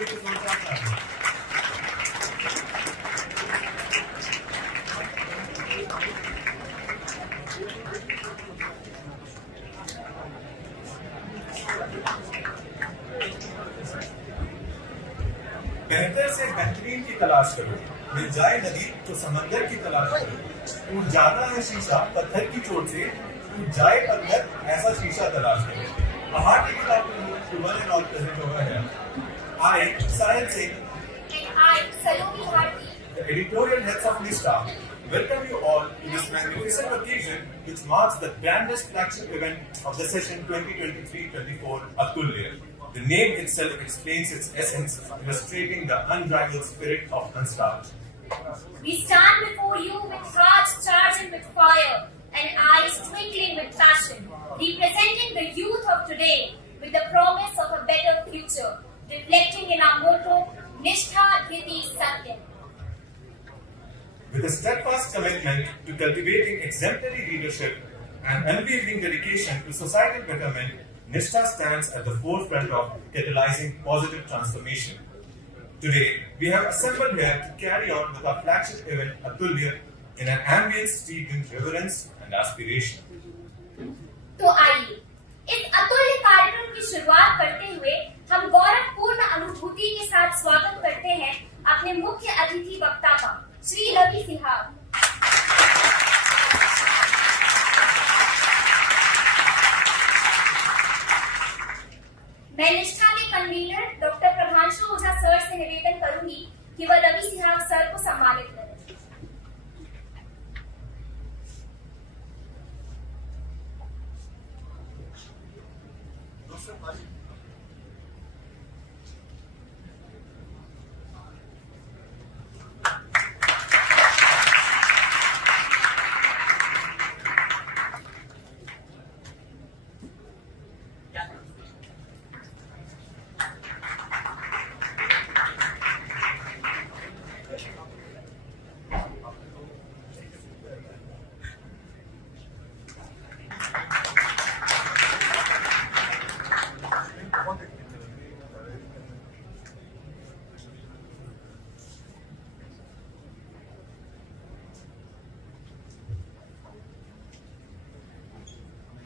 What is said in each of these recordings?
बेहतर से बेहतरीन की तलाश करो, मिल जाए नदी तो समंदर की तलाश करो। टूट जाता है शीशा पत्थर की चोट से, टूट जाए पत्थर ऐसा शीशा तलाश करो। A hearty good afternoon to one and all present over here. I, Sahil Singh, and I, Saloni Bharti, the editorial heads of NISTA, welcome you all to this magnificent occasion which marks the grandest flagship event of the session 2023-24 Atulya. The name itself explains its essence, illustrating the unrivaled spirit of Unstart. we stand before you with hearts charging with fire and eyes twinkling with passion, representing the youth of today with the promise of a better future, reflecting in our motto, Nishtha Dhriti Satyam. With a steadfast commitment to cultivating exemplary leadership and unwavering dedication to societal betterment, NISTA stands at the forefront of catalyzing positive transformation. Today, we have assembled here to carry on with our flagship event, Atulya, in an ambience steeped in reverence and aspiration. तो आइए इस अतुल्य कार्यक्रम की शुरुआत करते हुए हम गौरवपूर्ण अनुभूति के साथ स्वागत करते हैं अपने मुख्य अतिथि वक्ता का, श्री रवि सिहाग। मैं निष्ठा के कन्वीनर डॉक्टर प्रभांशु ओझा सर से निवेदन करूंगी कि वह रवि सिहाग सर को सम्मानित करें।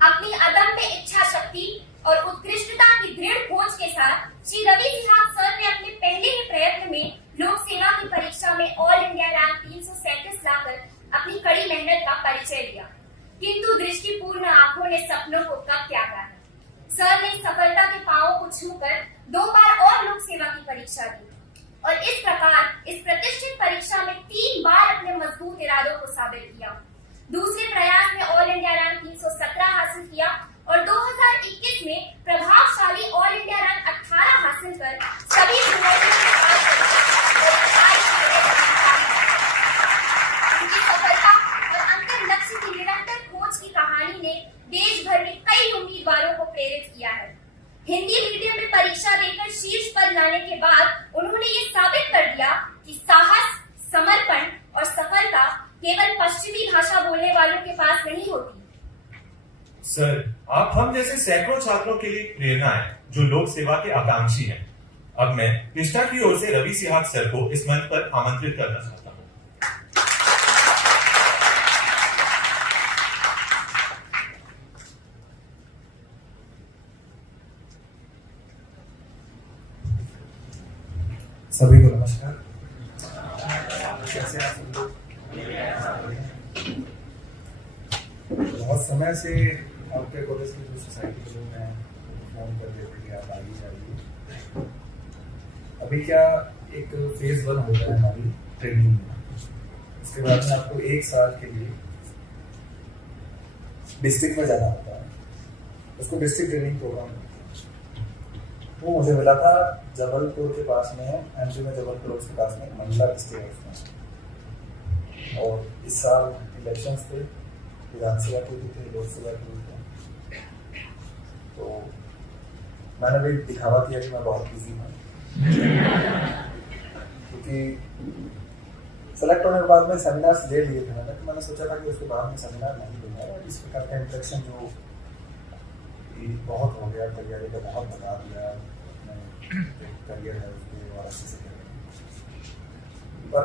अपनी अदम्य इच्छा शक्ति और उत्कृष्टता की दृढ़ खोज के साथ श्री रवि सिहाग सर ने अपने पहले ही प्रयत्न में लोक सेवा की परीक्षा में ऑल इंडिया रैंक 337 लाकर अपनी कड़ी मेहनत का परिचय दिया, किंतु दृष्टिपूर्ण आंखों ने सपनों को कब त्यागा है। सर ने सफलता के पांवों को छूकर 2 बार और लोक सेवा की परीक्षा दी और इस प्रकार इस प्रतिष्ठित परीक्षा में 3 बार अपने मजबूत इरादों को साबित किया। दूसरे प्रयास में ऑल इंडिया रैंक 317 हासिल किया और 2021 में प्रभावशाली ऑल इंडिया रैंक 18 हासिल कर सभी उनकी सफलता और अंतिम लक्ष्य की निरंतर खोज की कहानी ने देश भर में कई उम्मीदवारों को प्रेरित किया है। हिंदी मीडियम में परीक्षा देकर शीर्ष पर लाने के बाद उन्होंने ये साबित कर दिया कि साहस, समर्पण और सफलता केवल पश्चिमी भाषा बोलने वालों के पास नहीं होती। सर, आप हम जैसे सैकड़ों छात्रों के लिए प्रेरणा है जो लोक सेवा के आकांक्षी हैं। अब मैं निष्ठा की ओर से रवि सिहाग सर को इस मंच पर आमंत्रित करना चाहता हूँ। सभी को नमस्कार। कैसे आप लोग? बहुत समय से आपके कॉलेज की जो सोसाइटी के लोग हैं फोन कर रहे थे कि आप आइए जाइए। अभी क्या एक फेज 1 होता है हमारी ट्रेनिंग में, उसके बाद में आपको 1 साल के लिए डिस्ट्रिक्ट में जाना होता है, उसको डिस्ट्रिक्ट ट्रेनिंग प्रोग्राम। वो मुझे मिला था जबलपुर के पास में, एमपी में जबलपुर के पास में मंडला डिस्ट्रिक्ट है उसमें। और इस साल इलेक्शंस थे, विधानसभा के भी थे, लोकसभा के भी थे, तो मैंने भी दिखावा किया कि मैं बहुत बिजी हूँ क्योंकि सेलेक्ट होने के बाद में सेमिनार्स ले लिए थे मैंने, तो मैंने सोचा था कि उसके बाद में सेमिनार नहीं दूंगा। और इस प्रकार का इंट्रैक्शन जो बहुत हो गया, तैयारी का बहुत बता दिया, अपने करियर है उसके और अच्छे से करें। पर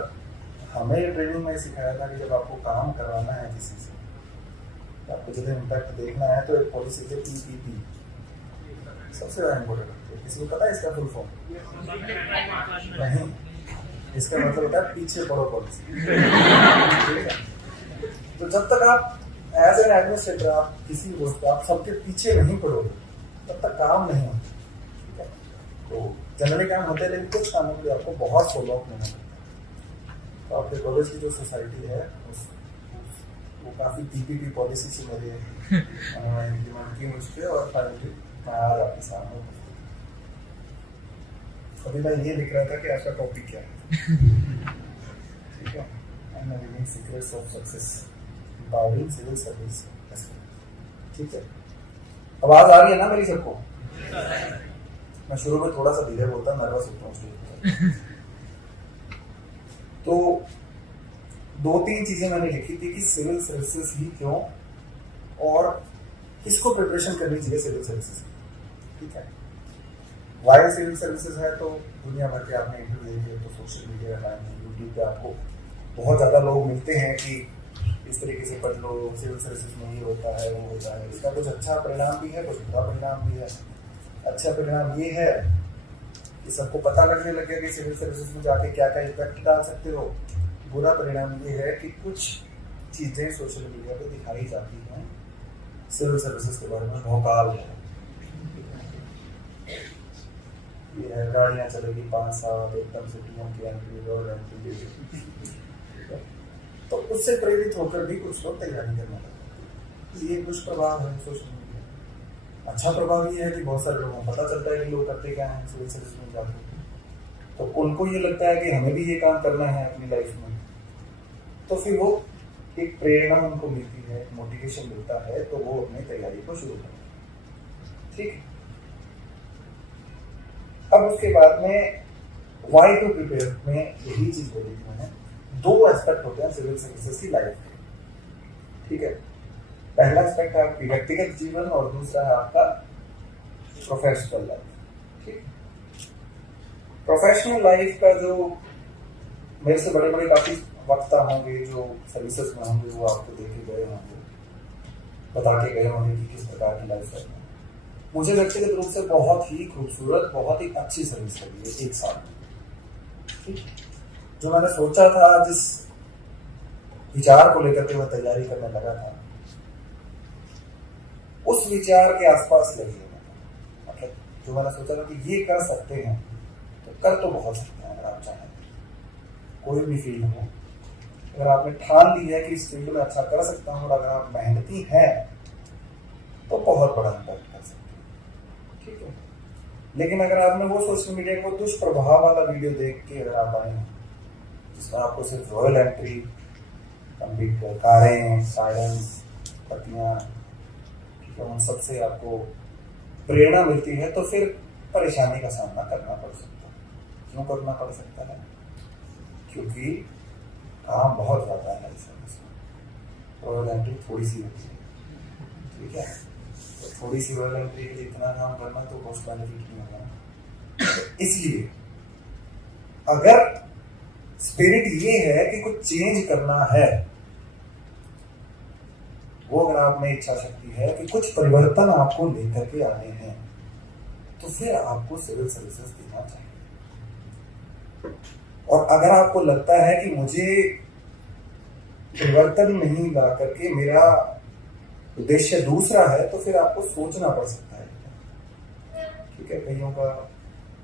हमें ट्रेनिंग में सिखाया था कि जब आपको काम करवाना है किसी से, तो आपको जब इम्पैक्ट देखना है तो एक पॉलिसी है PPP, सबसे ज़्यादा इम्पोर्टेंट है। किसी को पता है इसका फुल फॉर्म? नहीं, इसका मतलब होता है पीछे पड़ो पॉलिसी। ठीक है, तो जब तक आप एज एन एडमिनिस्ट्रेटर आप किसी पोस्ट आप सबके पीछे नहीं पड़ोगे तब तक काम नहीं होता। ठीक है, तो जनरली काम होते हैं, लेकिन कुछ कामों के लिए आपको बहुत फॉलो अप लेना पड़ता है। तो आपके कॉलेज की जो सोसाइटी है वो काफ़ी PPP पॉलिसी से मेरे इम्प्लीमेंट की मुझ पर, और फाइनली मैं आज आपके सामने। अभी मैं ये लिख रहा था कि आज का टॉपिक क्या है। ठीक है, unveiling secrets of success powering civil service. ठीक है, आवाज आ रही है ना मेरी सबको? मैं शुरू में थोड़ा सा धीरे बोलता, नर्वस होता हूँ। तो 2-3 चीजें मैंने लिखी थी कि सिविल सर्विसेज ही क्यों और किसको प्रिपरेशन करनी चाहिए सिविल सर्विसेज की। ठीक है, वाई सिविल सर्विसेज है तो दुनिया भर के आपने इंटरव्यू देखे तो सोशल मीडिया यूट्यूब पे आपको बहुत ज़्यादा लोग मिलते हैं कि इस तरीके से पढ़ लो, सिविल सर्विसेज में ये होता है वो होता है। इसका कुछ अच्छा परिणाम भी है, कुछ बुरा परिणाम भी है। अच्छा परिणाम ये है कि सबको पता लगने लग गया कि सिविल सर्विसेज में जाके क्या क्या इम्पैक्ट डाल सकते हो। बुरा परिणाम ये है कि कुछ चीज़ें सोशल मीडिया पे दिखाई जाती हैं सिविल सर्विसेज के बारे में, भौकाल है। ये है गाड़ियाँ चलेगी 5 साल, एकदम से TM की एंट्री, रोड एंट्री, तो उससे प्रेरित होकर भी कुछ लोग तैयारी करने लगे। ये कुछ प्रभाव है सोशल मीडिया। अच्छा प्रभाव ये है कि बहुत सारे लोगों को पता चलता है कि लोग करते क्या हैं सिविल सर्विस में जाकर, तो उनको ये लगता है कि हमें भी ये काम करना है अपनी लाइफ में, तो फिर वो एक प्रेरणा उनको मिलती है, मोटिवेशन मिलता है, तो वो अपनी तैयारी को शुरू करते हैं। ठीक, अब उसके बाद में वाई टू प्रिपेयर में यही चीज बोली थी मैंने। 2 एस्पेक्ट होते हैं सिविल सर्विसेज की लाइफ के। ठीक है, पहला एस्पेक्ट है आपकी व्यक्तिगत जीवन और दूसरा है आपका प्रोफेशनल लाइफ। ठीक, प्रोफेशनल लाइफ का जो मेरे से बड़े बड़े काफी वक्ता होंगे जो सर्विसेज में होंगे, वो आपको दे के गए होंगे, बता के गए होंगे कि किस प्रकार की लाइफ है। मुझे व्यक्तिगत रूप से बहुत ही खूबसूरत, बहुत ही अच्छी सर्विस लगी है 1 साल। ठीक, जो मैंने सोचा था, जिस विचार को लेकर के मैं तैयारी करने लगा था, उस विचार के आसपास लगी है। मतलब जो मैंने सोचा था कि ये कर सकते हैं, तो कर तो बहुत सकते हैं अगर आप चाहें। कोई भी फील्ड हो, अगर आपने ठान ली है कि इस फील्ड में अच्छा कर सकता हूँ और अगर आप मेहनती हैं तो बहुत बड़ा इम्पैक्ट कर सकते हैं। ठीक है, लेकिन अगर आपने वो सोशल मीडिया को दुष्प्रभाव वाला वीडियो देख के अगर आप आए हैं जिसमें आपको सिर्फ रॉयल एंट्री, कारें, सायरन्स, पत्तियां, उन सबसे आपको प्रेरणा मिलती है, तो फिर परेशानी का सामना करना पड़ सकता है। क्यों करना पड़ सकता है? क्योंकि काम बहुत ज्यादा है इस सर्विस में। रॉयल एंट्री थोड़ी सी होती है। ठीक है, तो थोड़ी सी रॉयल एंट्री के लिए इतना काम करना तो कॉस्ट बेनिफिट नहीं होगा। इसलिए अगर स्पिरिट ये है कि कुछ चेंज करना है, वो अगर आप में इच्छा शक्ति है कि कुछ परिवर्तन आपको लेकर के आने हैं, तो फिर आपको सिविल सर्विसेज देना चाहिए। और अगर आपको लगता है कि मुझे परिवर्तन नहीं ला करके मेरा उद्देश्य दूसरा है, तो फिर आपको सोचना पड़ सकता है। ठीक है, कईयों का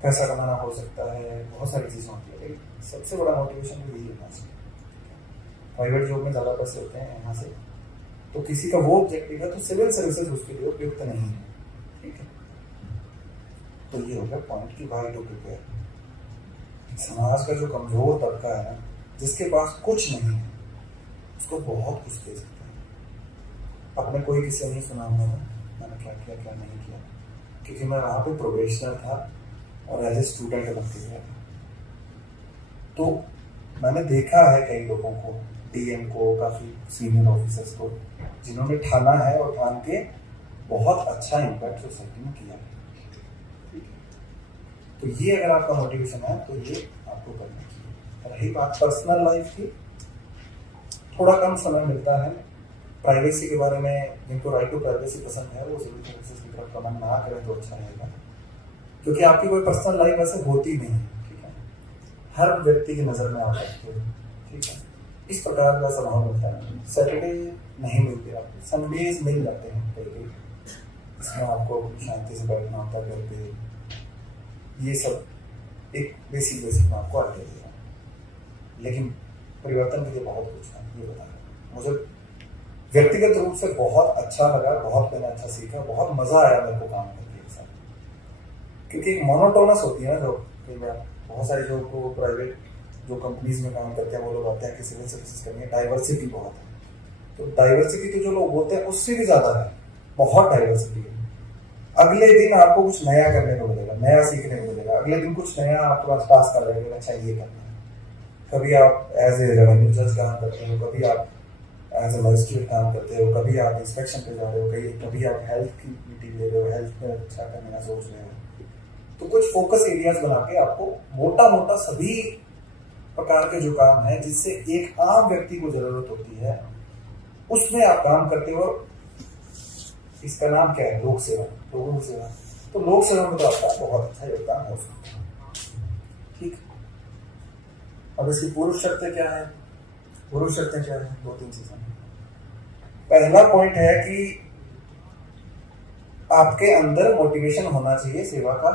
पैसा कमाना हो सकता है, बहुत सारी चीजें होती है, लेकिन सबसे बड़ा मोटिवेशन तो यही होना चाहिए। प्राइवेट जॉब में ज्यादा पैसे होते हैं यहाँ से, तो किसी का वो ऑब्जेक्टिव है तो सिविल सर्विसेज उसके लिए उपयुक्त नहीं है। ठीक है, तो ये हो गया पॉइंट की वाई टू प्रिपेयर। समाज का जो कमजोर तबका है ना, जिसके पास कुछ नहीं है, उसको बहुत कुछ दे सकते हैं। अपने कोई किस्से नहीं सुना मैंने क्या किया क्या नहीं किया, क्योंकि मैं वहां पे प्रोबेशनर था और एज ए स्टूडेंट बन के गया। तो मैंने देखा है कई लोगों को, DM को, काफी सीनियर ऑफिसर्स को, जिन्होंने ठाना है और ठान के बहुत अच्छा इम्पैक्ट सोसाइटी में किया है। तो ये अगर आपका मोटिवेशन है तो ये आपको करना चाहिए। रही बात पर्सनल लाइफ की, थोड़ा कम समय मिलता है। प्राइवेसी के बारे में, जिनको राइट टू प्राइवेसी पसंद है वो जरूर सर्विसेज की तरफ कमेंट ना करें तो अच्छा रहेगा, क्योंकि आपकी कोई पर्सनल लाइफ वैसे होती नहीं है, ठीक है। हर व्यक्ति की नज़र में आप रखते हो, ठीक है। इस प्रकार का स्वभाव मिलता है। सैटरडे नहीं मिलते आपको, संडेज मिल जाते हैं कई कई, इसमें आपको शांति से बैठना होता है घर पे। ये सब एक बेसिक मैं आपको आइडिया दे रहा हूँ, लेकिन परिवर्तन के लिए बहुत कुछ है, ये बता रहा हूँ। मुझे व्यक्तिगत रूप से बहुत अच्छा लगा, बहुत मैंने अच्छा सीखा, बहुत मजा आया मेरे को काम करके एक साथ, क्योंकि एक मोनोटोनस होती है ना जॉब। कई बार बहुत सारे जो को प्राइवेट जो कंपनीज में काम करते हैं वो लोग आते हैं कि सिविल सर्विसेज करनी है, डाइवर्सिटी बहुत है। तो डाइवर्सिटी के जो लोग होते हैं उससे भी ज्यादा है, बहुत डाइवर्सिटी है। अगले दिन आपको कुछ नया करने को मिलेगा, नया सीखने को मिलेगा, अगले दिन कुछ नया आपके पास टास्क कर रहे हैं, अच्छा ये करना है। कभी आप एज ए रेवेन्यू जज काम करते हो, कभी आप एज ए मजिस्ट्रेट काम करते हो, कभी आप इंस्पेक्शन पे जा रहे हो, कभी आप हेल्थ की मीटिंग ले रहे हो, हेल्थ में अच्छा करने का सोच रहे हो। तो कुछ फोकस एरियाज बना के आपको मोटा मोटा सभी प्रकार के जो काम है जिससे एक आम व्यक्ति को जरूरत होती है, उसमें आप काम करते हो। इसका नाम क्या है? लोक सेवा, लोगों की सेवा। तो लोक सेवा में तो आपका बहुत अच्छा योगदान हो सकता है, ठीक। अब इसकी पूर्व शर्तें क्या है? पूर्व शर्तें क्या है? 2-3 चीजें। पहला पॉइंट है कि आपके अंदर मोटिवेशन होना चाहिए सेवा का।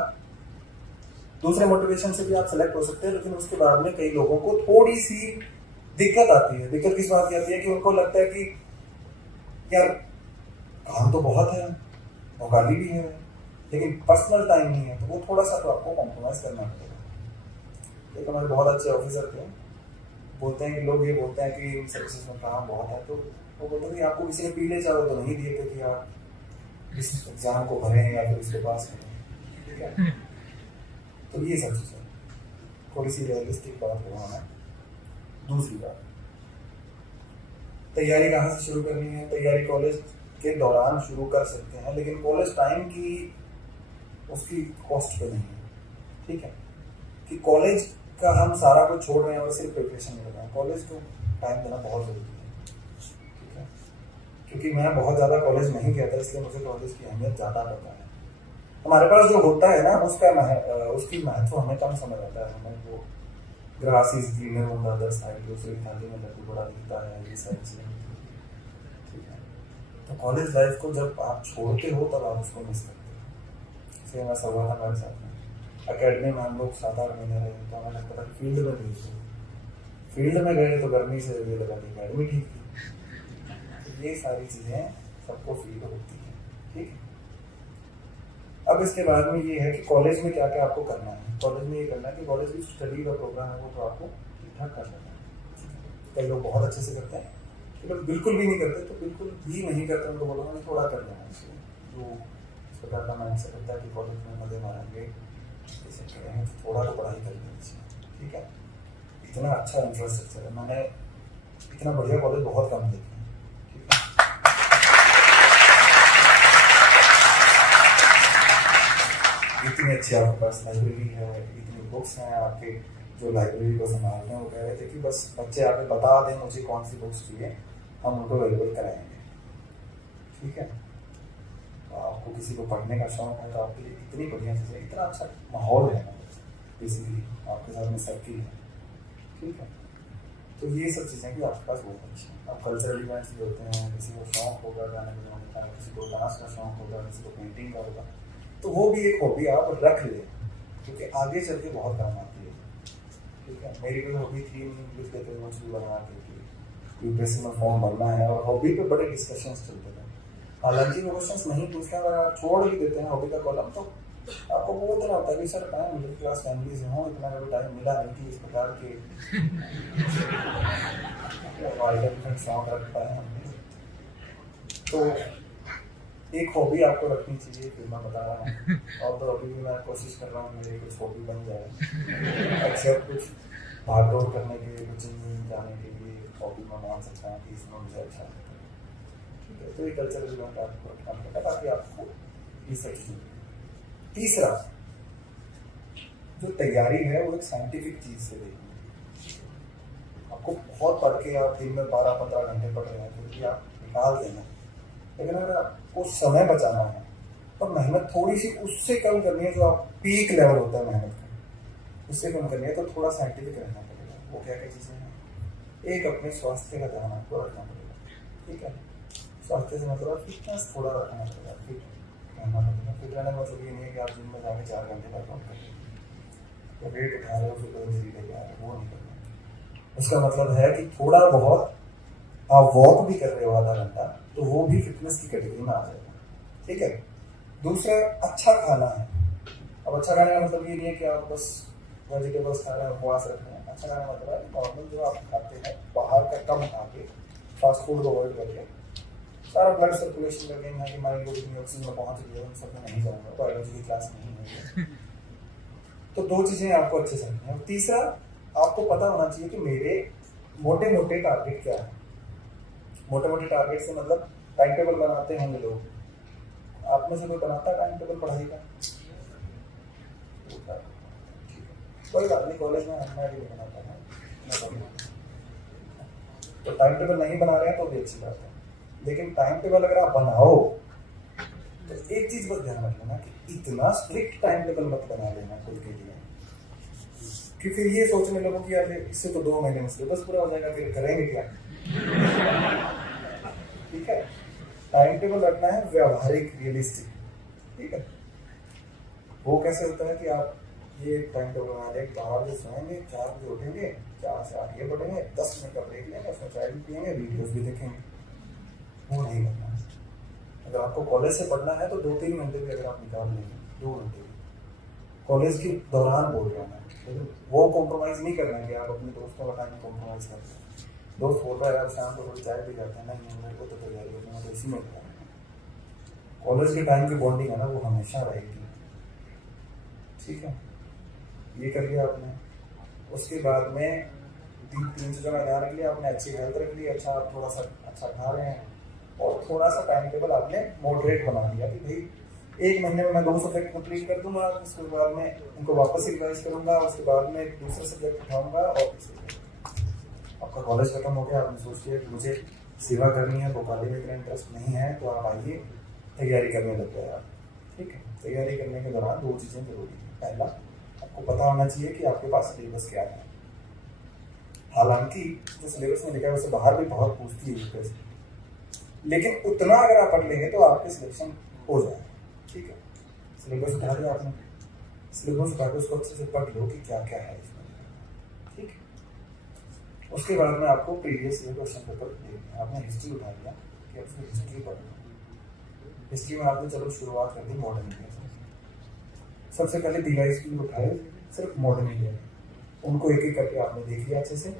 दूसरे मोटिवेशन से भी आप सेलेक्ट हो सकते हैं, लेकिन उसके बाद में कई लोगों को थोड़ी सी दिक्कत आती है। दिक्कत किस बात की आती है कि उनको लगता है कि यार काम तो बहुत है, भोगाली भी है, लेकिन पर्सनल टाइम नहीं है, तो वो थोड़ा सा तो आपको कॉम्प्रोमाइज करना पड़ेगा। एक हमारे बहुत अच्छे ऑफिसर थे, बोलते हैं कि लोग ये बोलते हैं कि सर्विसेज में काम बहुत है, तो वो बोलते हैं कि आपको किसी ने पीले चावल तो नहीं दिए थे कि आप इस एग्जाम को भरें या फिर इसके पास करें, ठीक है। तो ये सब चीजें थोड़ी सी रियलिस्टिक बात करवाना है। दूसरी बात, तैयारी कहाँ से शुरू करनी है? तैयारी कॉलेज के दौरान शुरू कर सकते हैं, लेकिन कॉलेज टाइम की उसकी कॉस्ट पे नहीं है, ठीक है। कि कॉलेज का हम सारा कुछ छोड़ रहे हैं और सिर्फ प्रिपरेशन कर रहे हैं। कॉलेज को टाइम देना बहुत जरूरी है, ठीक है। क्योंकि मैं बहुत ज्यादा कॉलेज नहीं गया था, इसलिए मुझे कॉलेज की अहमियत ज्यादा पता है। हमारे पास जो होता है ना उसकी महत्व हमें कम समझ आता है। हमें वो grass is greener on the other side, दूसरी थाली में लड्डू बड़ा दिखता है, ये सारी चीजें, ठीक है। तो कॉलेज लाइफ को जब आप छोड़ते हो तब आप उसको मिस करते हो। जैसे मैं सब था हमारे साथ में अकेडमी में हम लोग 7-8 महीने रहे, तो हमें लगता था फील्ड में गए थे, फील्ड में गए तो गर्मी से ये लगा कि अकेडमी ठीक थी। तो ये सारी चीजें सबको फील होती है, ठीक है। अब इसके बाद में ये है कि कॉलेज में क्या क्या आपको करना है। कॉलेज में ये करना है कि कॉलेज की स्टडी का प्रोग्राम है वो तो आपको ठीक ठाक कर लेना है। कई लोग बहुत अच्छे से करते हैं, तो लोग बिल्कुल भी नहीं करते, तो बिल्कुल भी नहीं करते उनको बोलूँगा नहीं थोड़ा कर लेना है। जो इस प्रकार का माइंड सेट होता है कि कॉलेज में मजे मारेंगे, जैसे करेंगे तो थोड़ा तो पढ़ाई कर लेनी चाहिए, ठीक है। इतना अच्छा इंफ्रास्ट्रक्चर है, मैंने इतना बढ़िया कॉलेज बहुत कम देखे हैं, ठीक है। इतनी अच्छी आपके पास लाइब्रेरी है, इतनी बुक्स हैं। आपके जो लाइब्रेरी को संभालते हैं वो कह रहे थे कि बस बच्चे आके बता दें मुझे कौन सी बुक्स चाहिए, हम उनको अवेलेबल कराएंगे, ठीक है। तो आपको किसी को पढ़ने का शौक है तो आपके लिए इतनी बढ़िया चीज़ है, इतना अच्छा माहौल है बेसिकली आपके साथ में सर्किल है, ठीक है। तो ये सब चीज़ें भी आपके पास बहुत अच्छी हैं। अब कल्चरल इवेंट्स भी होते हैं, किसी को शौक होगा गाने बजाने का, किसी को डांस का शौक होगा, किसी को पेंटिंग का होगा, तो वो भी एक हॉबी आप रख लें, क्योंकि आगे चल के बहुत काम आती है, ठीक है। मेरी कोई हॉबी थी इंग्लिश लिटरेचर बना के यूपीएससी में फॉर्म भरना है, और हॉबी पे बड़े डिस्कशंस चलते थे। हालांकि वो क्वेश्चंस नहीं पूछते हैं, अगर आप छोड़ भी देते हैं हॉबी का कॉलम, तो आपको वो इतना होता है कि सर मैं मिडिल क्लास फैमिली से हूँ, इतना कभी टाइम मिला नहीं कि इस प्रकार के शौक रखता है हमने। तो एक हॉबी आपको रखनी चाहिए, फिर मैं बता रहा हूँ। और तो अभी भी मैं कोशिश कर रहा हूँ मेरी कुछ हॉबी बन जाए, एक्सेप्ट कुछ भागदौड़ करने के लिए, कुछ जाने के लिए हॉबी में मान सकता हूँ कि इसमें मुझे अच्छा लगता है, ठीक है। तो ये कल्चरल इवेंट आपको रखना पड़ेगा ताकि आपको ये सब चीज़ें। तीसरा, जो तैयारी है वो एक साइंटिफिक चीज से देखनी है। आपको बहुत पढ़ के आप दिन में 12-15 घंटे पढ़ रहे हैं क्योंकि आप निकाल देना, लेकिन अगर आपको समय बचाना है और मेहनत थोड़ी सी उससे कम करनी है, जो आप पीक लेवल होता है मेहनत का उससे कम करनी है, तो थोड़ा साइंटिफिक रहना पड़ेगा। वो क्या क्या चीज़ें हैं? एक, अपने स्वास्थ्य का ध्यान आपको रखना पड़ेगा, ठीक है। स्वास्थ्य से मतलब फिटनेस थोड़ा रखना पड़ेगा, फिट रहना पड़ेगा। फिट रहने का मतलब ये नहीं है कि आप जिम में जाके 4 घंटे वर्कआउट करें, तो वेट उठा रहे हो फिर कोई इंजरी लेके आ रहे हो, वो नहीं करना। उसका मतलब है कि थोड़ा बहुत आप वॉक भी कर रहे हो आधा घंटा, तो वो भी फिटनेस की कैटेगरी में आ जाएगा, ठीक है। दूसरा, अच्छा खाना है। अब अच्छा खाने का मतलब ये नहीं है कि आप बस वेजिटेबल्स खा रहे हैं, उपवास रख रहे हैं। अच्छा खाना मतलब है नॉर्मल जो आप खाते हैं, बाहर का कम खा के, फास्ट फूड को अवॉइड करके, सारा ब्लड सर्कुलेशन करके, यहाँ की माइंड को जितनी ऑक्सीजन पहुँच रही है उन सब में नहीं जाऊँगा, बायोलॉजी की क्लास नहीं है। तो 2 चीज़ें आपको अच्छे से रखनी है। तीसरा, आपको पता होना चाहिए कि मेरे मोटे मोटे टारगेट क्या है। मोटे मोटे टारगेट से मतलब टाइम टेबल बनाते होंगे लोग, आप में से कोई बनाता है टाइम टेबल पढ़ाई का? कोई बात नहीं, कॉलेज में मैं भी नहीं बनाता है। तो टाइम टेबल नहीं बना रहे हैं तो भी अच्छी बात है, लेकिन टाइम टेबल अगर आप बनाओ तो एक चीज बस ध्यान रख लेना कि इतना स्ट्रिक्ट टाइम टेबल मत बना लेना खुद के लिए कि फिर ये सोचने लगो कि यार इससे तो 2 महीने में सिलेबस पूरा हो जाएगा, फिर करेंगे क्या? ठीक है, टाइम टेबल रखना है व्यावहारिक, रियलिस्टिक, ठीक है। वो कैसे होता है कि आप ये टाइम टेबल बना लें, 4 बजे सोएंगे, 4 बजे उठेंगे, 4 से 8 ये पढ़ेंगे, 10 मिनट का ब्रेक लेंगे, उसमें चाय भी पियेंगे, वीडियोस भी देखेंगे। वो नहीं करना है। अगर आपको कॉलेज से पढ़ना है तो 2-3 घंटे भी अगर आप निकाल लेंगे, 2 घंटे कॉलेज के दौरान बोल रहा हूँ, लेकिन वो कॉम्प्रोमाइज़ नहीं करना है कि आप अपने दोस्तों का टाइम कॉम्प्रोमाइज़ करते हैं। दोस्त बोल रहा है यार शाम को थोड़ी चाय पी जाते हैं, नहीं मेरे को तो तैयारी होती है, तो इसी में कॉलेज के टाइम की बॉन्डिंग है ना, वो हमेशा रहेगी, ठीक है। ये कर लिया आपने। उसके बाद में 3 चीज़ों का ध्यान रख लिया आपने, अच्छी हेल्थ रख ली, अच्छा आप थोड़ा सा अच्छा खा रहे हैं, और थोड़ा सा टाइम टेबल आपने मॉडरेट बना दिया कि भाई 1 महीने में मैं 2 सब्जेक्ट कंप्लीट कर दूंगा, उसके बाद में उनको वापस रिवाइज करूंगा, उसके बाद में दूसरा सब्जेक्ट उठाऊंगा, और आपका कॉलेज खत्म हो गया, आपने सोच लिया कि मुझे सेवा करनी है, भोपाली में मेरा इंटरेस्ट नहीं है, तो आप आइए तैयारी करने लग गए आप, ठीक है। तैयारी करने के दौरान 2 चीज़ें जरूरी हैं। पहला, आपको पता होना चाहिए कि आपके पास सिलेबस क्या है। हालांकि जो सिलेबस में लिखा है उससे बाहर भी बहुत पूछती है यूपीएससी, लेकिन उतना अगर आप पढ़ लेंगे तो आपके सिलेक्शन हो जाएगा, ठीक है। सिलेबस उठा दिया आपने, सिलेबस उठा के उसको अच्छे से पढ़ लो कि क्या क्या है इसमें, ठीक है। उसके बाद में आपको प्रीवियस ईयर क्वेश्चन पेपर देखना है। आपने हिस्ट्री उठा लिया कि अब उसमें हिस्ट्री पढ़ना। हिस्ट्री में आपने चलो शुरुआत कर दी मॉडर्न इंडिया से। सबसे पहले डिवाइस की उठाए, सिर्फ मॉडर्न इंडिया, उनको एक एक करके आपने देख लिया अच्छे से।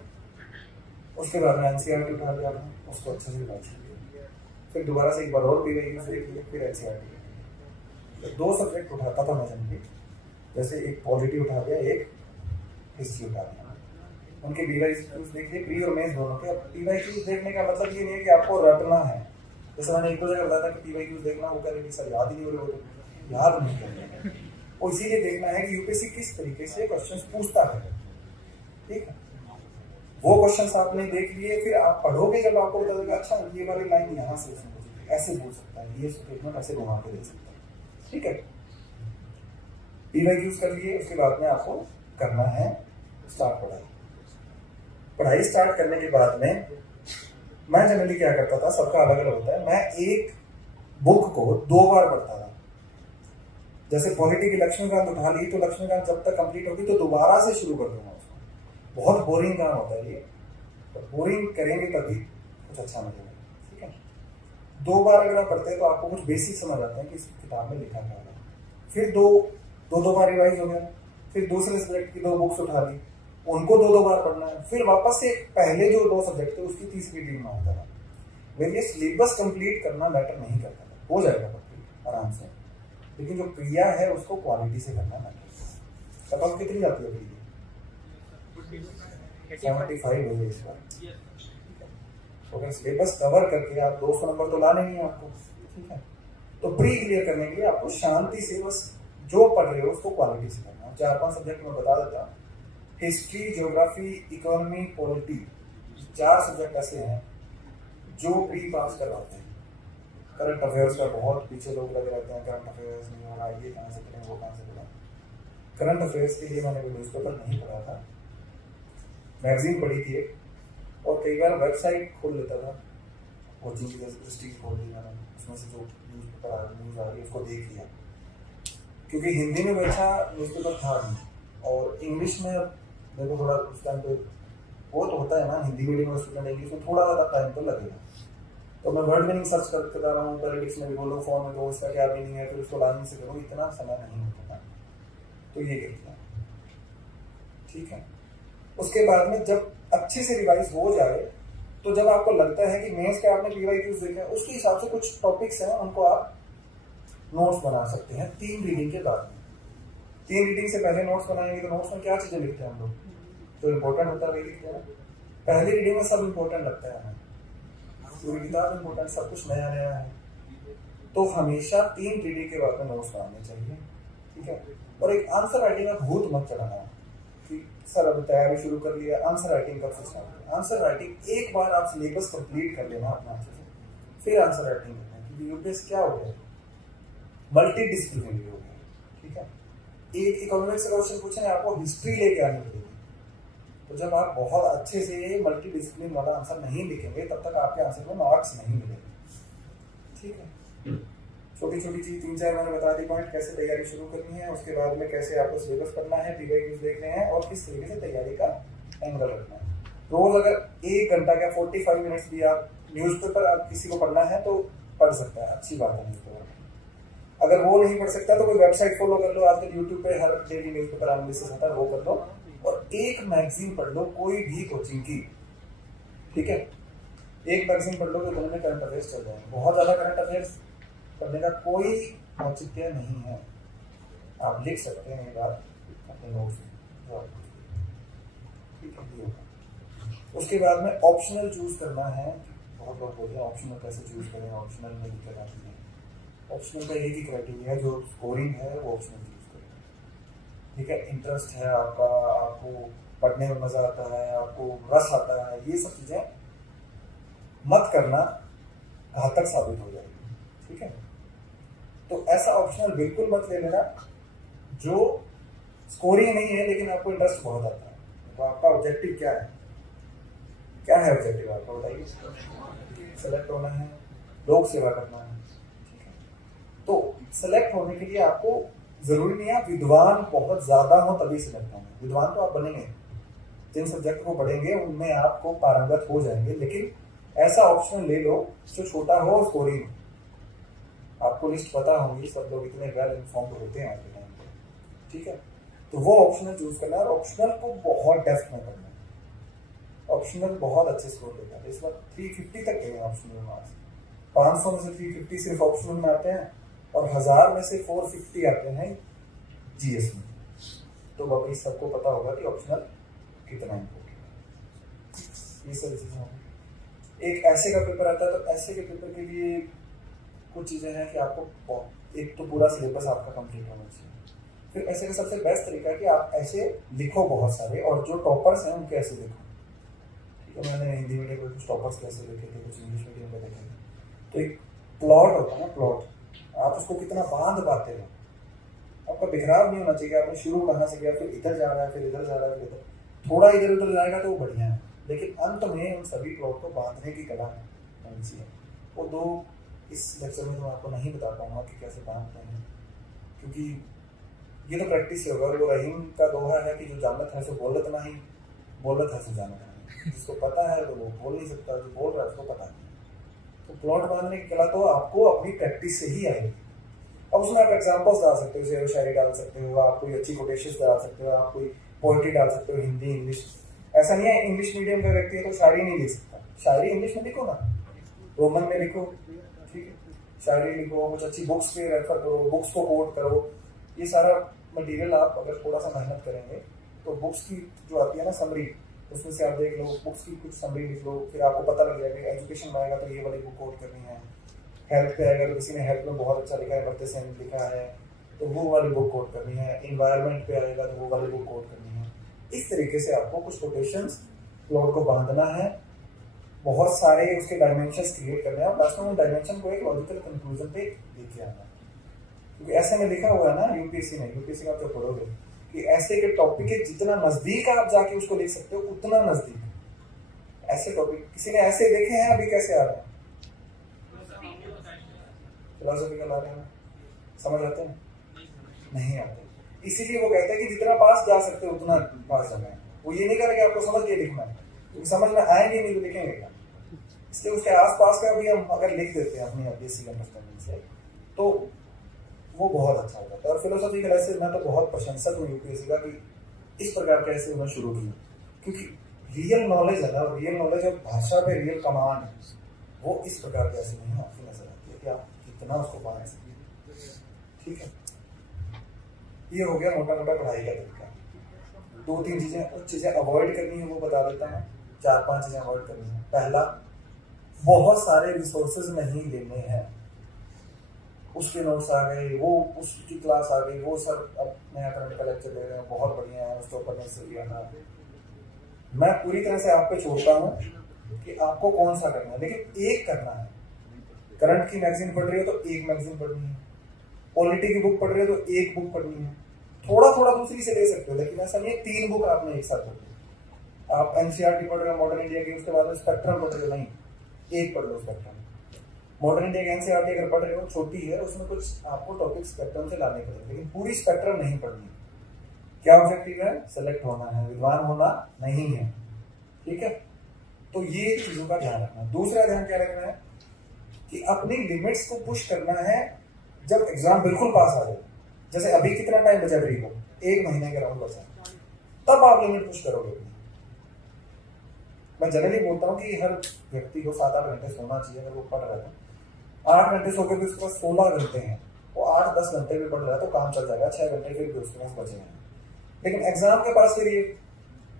उसके बाद में एनसीईआरटी उठा लिया आपने, उसको अच्छे से रिवाइज किया। फिर दोबारा से एक बार और डिवाइस देख लिया, फिर एनसीईआरटी। 2 सब्जेक्ट उठाता था मैं जनरली, जैसे एक पॉलिटी उठा लिया, एक हिस्ट्री उठा लिया। उनके डिवाइस देख लिए, प्री और मेंस दोनों के। अब डिवाइस देखने का मतलब ये नहीं है कि आपको रटना है। जैसे मैंने 1-2 जगह बताया था कि डिवाइस देखना, वो कह रहे कि सर याद ही नहीं हो रहे, वो तो याद नहीं करना। और इसीलिए देखना है कि यूपीएससी किस तरीके से क्वेश्चंस पूछता है, ठीक है। वो क्वेश्चंस आपने देख लिए, फिर आप पढ़ोगे जब आपको पता चलेगा अच्छा ये वाली लाइन यहाँ से ऐसे बोल सकता है, ये स्टेटमेंट ऐसे घुमा के दे सकता है, ठीक है। यूज कर लिए, उसके बाद में आपको करना है स्टार्ट पढ़ाई स्टार्ट करने के बाद में मैं जनरली क्या करता था, सबका अलग अलग होता है, मैं एक बुक को 2 बार पढ़ता था। जैसे पॉलिटी की लक्ष्मीकांत उठा ली, तो लक्ष्मीकांत जब तक कंप्लीट होगी तो दोबारा से शुरू कर दूंगा उसको। बहुत बोरिंग काम होता है ये, तो बोरिंग करेंगे तभी कुछ अच्छा मिलेगा, ठीक है। 2 बार अगर आप पढ़ते हैं तो आपको कुछ बेसिक समझ आता है कि इस किताब में लिखा क्या है। फिर दो बार रिवाइज हो गया, फिर दूसरे सब्जेक्ट की 2 बुक्स उठा ली, उनको 2 बार पढ़ना है, फिर वापस से पहले जो 2 सब्जेक्ट थे उसकी तीसरी रीडिंग में आता था। मेरे लिए सिलेबस कंप्लीट करना मैटर नहीं करता था, हो जाएगा कंप्लीट आराम से, लेकिन जो क्रिया है उसको क्वालिटी से करना मैटर। कब कितनी जाती है क्रिया? 75 हो गई इस बार। तो अगर सिलेबस कवर करके आप 200 नंबर तो लाने नहीं है आपको, ठीक है। तो प्री क्लियर करने के लिए आपको शांति से बस जो पढ़ रहे हो उसको क्वालिटी से करना है। 4-5 सब्जेक्ट मैं बता देता हूँ। History, geography, economy, polity, 4 subject ऐसे हैं जो प्री पास करवाते हैं। करंट अफेयर्स का बहुत पीछे लोग लगे रहते हैं, करंट अफेयर्स नहीं हो रहा, ये कहाँ से करें, वो कहाँ से करें। करंट अफेयर्स के लिए मैंने न्यूज़पेपर नहीं पढ़ा था, मैगजीन पढ़ी थी एक, और कई बार वेबसाइट खोल लेता था कोचिंग की, जैसे दृष्टि की खोल ली मैंने, उसमें से जो न्यूज़ आ रही है उसको देख लिया, क्योंकि हिंदी में वैसा न्यूज़पेपर था नहीं, और इंग्लिश में देखो थोड़ा उस टाइम पे वो तो होता है ना, हिंदी मीडियम में स्टूडेंट इंग्लिश में थोड़ा ज़्यादा टाइम तो लगेगा। तो मैं वर्ड मीनिंग सर्च करते जा रहा हूँ, पहले डिक्शनरी बोलो, फॉर्म में दो, इसका क्या मीनिंग है, फिर उसको लाइन से करो, इतना समय नहीं होता था। तो ये कहते हैं, ठीक है। उसके बाद में जब अच्छे से रिवाइज हो जाए, तो जब आपको लगता है कि मेंस के आपने PYQs देखा, उसके हिसाब से कुछ टॉपिक्स हैं उनको आप नोट्स बना सकते हैं 3 रीडिंग के बाद में। 3 रीडिंग से पहले नोट्स बनाएंगे तो नोट्स में क्या चीजें लिखते हैं हम लोग, जो इम्पोर्टेंट होता है वही लिखते हैं। पहली रीडिंग में सब इम्पोर्टेंट लगता है हमें, पूरी किताब इम्पोर्टेंट, सब कुछ नया नया है, तो हमेशा 3 रीडिंग के बाद में नोट्स बनाने चाहिए, ठीक है। और एक आंसर राइटिंग में भूत मत चढ़ाना कि सर अब तैयारी शुरू कर लिया, आंसर राइटिंग कब से स्टार्ट करें। आंसर राइटिंग एक बार आप सिलेबस कंप्लीट कर लेना अपना अच्छे से, फिर आंसर राइटिंग करना है, क्योंकि यूपीएससी क्या हो गया, मल्टी डिसिप्लिनरी हो गया, ठीक है। एक इकोनॉमिक्स का क्वेश्चन पूछे आपको हिस्ट्री लेके आनी पड़ेगी, तो जब आप बहुत अच्छे से मल्टी डिसिप्लिन वाला आंसर नहीं लिखेंगे तब तक आपके आंसर में मार्क्स नहीं मिलेंगे, ठीक है। छोटी छोटी चीज 3-4 मैंने बता दी पॉइंट, कैसे तैयारी शुरू करनी है, उसके बाद में कैसे आपको सिलेबस करना है, PYQs देखने हैं, और किस तरीके से तैयारी का एंगल रखना है। रोज अगर 1 घंटा या 45 मिनट्स भी आप न्यूज़पेपर आप किसी को पढ़ना है तो पढ़ सकता है, अच्छी बात है न्यूज़पेपर। अगर वो नहीं पढ़ सकता तो कोई वेबसाइट फॉलो कर लो, आजकल यूट्यूब पे हर डेली न्यूज़पेपर एनालिसिस होता है, वो कर लो, और एक मैगजीन पढ़ लो कोई भी कोचिंग की, ठीक है। एक मैगजीन पढ़ लो तो दोनों में करंट अफेयर्स चल जाएंगे। बहुत ज्यादा करंट अफेयर्स पढ़ने का कोई औचित्य नहीं है, आप लिख सकते हैं ये बात अपने नोट्स में, ठीक है। उसके बाद में ऑप्शनल चूज करना है, बहुत लोग बोलते हैं ऑप्शनल कैसे चूज करें, ऑप्शनल में दिक्कत आती है। ऑप्शनल का एक ही क्राइटेरिया है, जो स्कोरिंग है वो ऑप्शनल चूज करें, ठीक है। इंटरेस्ट है आपका, आपको पढ़ने में मजा आता है, आपको रस आता है, ये सब चीजें मत करना, घातक साबित हो जाएगी, ठीक है। तो ऐसा ऑप्शनल बिल्कुल मत ले लेना जो स्कोरिंग नहीं है लेकिन आपको इंटरेस्ट बहुत आता है। तो आपका ऑब्जेक्टिव क्या है, क्या है ऑब्जेक्टिव आपका, बताइए। सेलेक्ट होना है, लोक सेवा करना है, ठीक है। तो सेलेक्ट होने के लिए आपको जरूरी नहीं है विद्वान बहुत ज्यादा हो तभी सिलेक्ट होंगे, विद्वान तो आप बनेंगे, जिन सब्जेक्ट को पढ़ेंगे उनमें आपको पारंगत हो जाएंगे, लेकिन ऐसा ऑप्शन ले लो जो छोटा हो और स्कोरिंग। आपको लिस्ट पता होगी, सब लोग इतने वेल इन्फॉर्म्ड होते हैं आज के टाइम पे, ठीक है। तो वो ऑप्शनल चूज करना है, और ऑप्शनल को बहुत डेप्थ में करना है, ऑप्शनल बहुत अच्छे स्कोर देता है। इस बार 350 तक गए ऑप्शनल मार्क्स, 500 में से 350 सिर्फ ऑप्शनल में आते हैं, और 1000 में से 450 आते हैं GS में। तो बाबा सबको पता होगा कि ऑप्शनल कितना इम्पोर्टेंट है, ये सब चीजें होंगी। एक ऐसे का पेपर आता है, तो ऐसे के पेपर के लिए कुछ चीजें हैं कि आपको एक तो पूरा सिलेबस आपका कंप्लीट होना चाहिए। फिर ऐसे का सबसे बेस्ट तरीका है कि आप ऐसे लिखो बहुत सारे, और जो टॉपर्स हैं उनके ऐसे लिखो, ठीक है। मैंने हिंदी मीडियम में कुछ टॉपर्स कैसे लिखे थे, कुछ इंग्लिश मीडियम में लिखे थे। तो एक प्लॉट होता है ना, प्लॉट, आप उसको कितना बांध पाते हो, आपका बिखराव नहीं होना चाहिए। आपने शुरू कहाँ से किया, फिर इधर जा रहा है, फिर इधर जा रहा है, फिर इधर, थोड़ा इधर उधर जाएगा तो वो बढ़िया है, लेकिन अंत में उन सभी प्लॉट को बांधने की कला होनी चाहिए। वो दो इस लेक्चर में तो आपको नहीं बता पाऊंगा कि कैसे बांधते हैं, क्योंकि ये तो प्रैक्टिस होगा। और वो रहीम का दोहा है कि जो जानत है सो बोलत नहीं, बोलत है सो जानत नहीं। जिसको पता है तो वो बोल नहीं सकता, जो बोल रहा है उसको पता नहीं। तो प्लॉट बांधने की कला तो आपको अपनी प्रैक्टिस से ही आएगी। अब उसमें आप एग्जाम्पल्स डाल सकते हो, शेर शायरी डाल सकते हो, आप कोई अच्छी कोटेशंस डाल सकते हो, आप कोई पोएट्री डाल सकते हो, हिंदी इंग्लिश। ऐसा नहीं है इंग्लिश मीडियम का व्यक्ति है तो शायरी नहीं लिख सकता, शायरी इंग्लिश में लिखो ना, रोमन में लिखो, ठीक है। शायरी लिखो, कुछ अच्छी बुक्स पे रेफर करो, बुक्स को कोट करो। ये सारा मटेरियल आप अगर थोड़ा सा मेहनत करेंगे तो बुक्स की जो आती है ना समरी, उसमें से आप देख लो, बुक्स की कुछ समरी लिख लो, फिर आपको पता लग जाएगा। एजुकेशन में आएगा तो ये वाली बुक कोट करनी है, हेल्थ पे आएगा तो किसी ने हेल्थ में बहुत अच्छा लिखा है, बरते सेन लिखा है, तो वो वाली बुक कोट करनी है, इन्वायरमेंट पे आएगा तो वो वाली बुक कोट करनी है। इस तरीके से आपको कुछ कोटेशंस प्लॉट को बांधना है, बहुत सारे उसके डायमेंशंस क्रिएट करने हैं और लास्ट में उन डायमेंशन को एक लॉजिकल कंक्लूजन पे लेके आना है। क्योंकि ऐसे में लिखा हुआ है ना यूपीएससी में आप जो पढ़ोगे कि ऐसे के टॉपिक के जितना नजदीक आप जाके उसको लिख सकते हो उतना नजदीक। ऐसे टॉपिक किसी ने ऐसे देखे हैं अभी कैसे आ रहे हैं, फिलोसॉफिकल आ रहे हैं, समझ आते हैं? नहीं आते। इसीलिए वो कहते हैं कि जितना पास जा सकते हो उतना पास जाना है। वो ये नहीं करेंगे आपको समझ के लिखना है, क्योंकि समझ में आएंगे नहीं तो लिखेंगे क्या। इसलिए उसके आसपास का भी हम अगर लिख देते हैं अपनी बेसिक अंडरस्टैंडिंग से तो वो बहुत अच्छा हो जाता है। और फिलोसॉफी क्लास से मैं तो बहुत प्रशंसक हूँ यूपीएससी का कि इस प्रकार के ऐसे उन्होंने शुरू किया, क्योंकि रियल नॉलेज है ना, रियल नॉलेज और भाषा पे रियल कमान है, वो इस प्रकार के ऐसे नहीं आपको नजर आती है कि आप कितना उसको पा सकते। ठीक है, ये हो गया मोटा मोटा पढ़ाई का तरीका। 2-3 चीजें कुछ चीजें अवॉइड करनी है वो बता देता हूँ, 4-5 चीजें अवॉइड करनी है। पहला, बहुत सारे रिसोर्सेज नहीं लेने हैं। उसके नोट्स आ गए, वो उसकी क्लास आ गई, वो सर अब नया करंट का लेक्चर दे रहे हैं, बहुत बढ़िया है, उसको पढ़ने से लिया था। मैं पूरी तरह से आप पे छोड़ता हूँ कि आपको कौन सा करना है, लेकिन एक करना है। करंट की मैगजीन पढ़ रही हो तो एक मैगजीन पढ़नी है, पॉलिटी की बुक पढ़ रहे हो तो एक बुक पढ़नी है, थोड़ा थोड़ा दूसरी से ले सकते हो, लेकिन ऐसा नहीं है 3 बुक आपने एक साथ पढ़ी। आप एनसीईआरटी पढ़ रहे हो मॉडर्न इंडिया की, उसके बाद स्पेक्ट्रम पढ़ रहे हो, नहीं, एक पढ़ लो स्पेक्ट्रम। मॉडर्न इंडिया की एनसीईआरटी अगर पढ़ रहे हो छोटी है, उसमें कुछ आपको टॉपिक स्पेक्ट्रम से लाने पड़ेंगे, लेकिन पूरी स्पेक्ट्रम नहीं पढ़नी। क्या ऑब्जेक्टिव है? सेलेक्ट होना है, विद्वान होना नहीं है। ठीक है, तो ये चीजों का ध्यान रखना। दूसरा ध्यान क्या रखना है कि अपनी लिमिट्स को पुश करना है जब एग्जाम बिल्कुल पास आ जाए। जैसे अभी कितना टाइम बचा प्री को, 1 महीने का राउंड बचा, तब आप लिमिट पुश करोगे। मैं जनरली बोलता हूँ कि हर व्यक्ति को 7-8 घंटे सोना चाहिए अगर वो पढ़ रहा है। 8 घंटे सो के भी उसके पास 16 घंटे हैं, वो 8-10 घंटे भी पढ़ रहा है तो काम चल जाएगा, 6 घंटे फिर भी उसके पास बचे हैं। लेकिन एग्जाम के पास फिर ये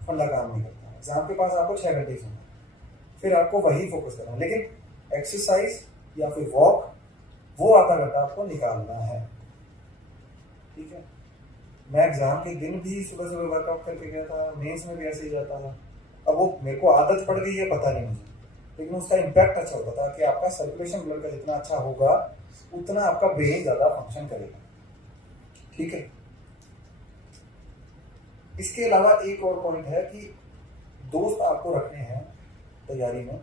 फंडा काम नहीं करता। एग्जाम के पास आपको 6 घंटे सोना, फिर आपको वही फोकस करना है। लेकिन एक्सरसाइज या फिर वॉक, वो आधा घंटा आपको निकालना है। ठीक है, मैं एग्जाम के दिन भी सुबह सुबह वर्कआउट करके गया था, मेंस में भी ऐसे ही जाता था। अब वो मेरे को आदत पड़ गई है पता नहीं मुझे, लेकिन उसका इम्पैक्ट अच्छा होता था कि आपका सर्कुलेशन ब्लड का जितना अच्छा होगा उतना आपका ब्रेन ज्यादा फंक्शन करेगा। ठीक है, इसके अलावा एक और पॉइंट है कि दोस्त आपको रखने हैं तैयारी में,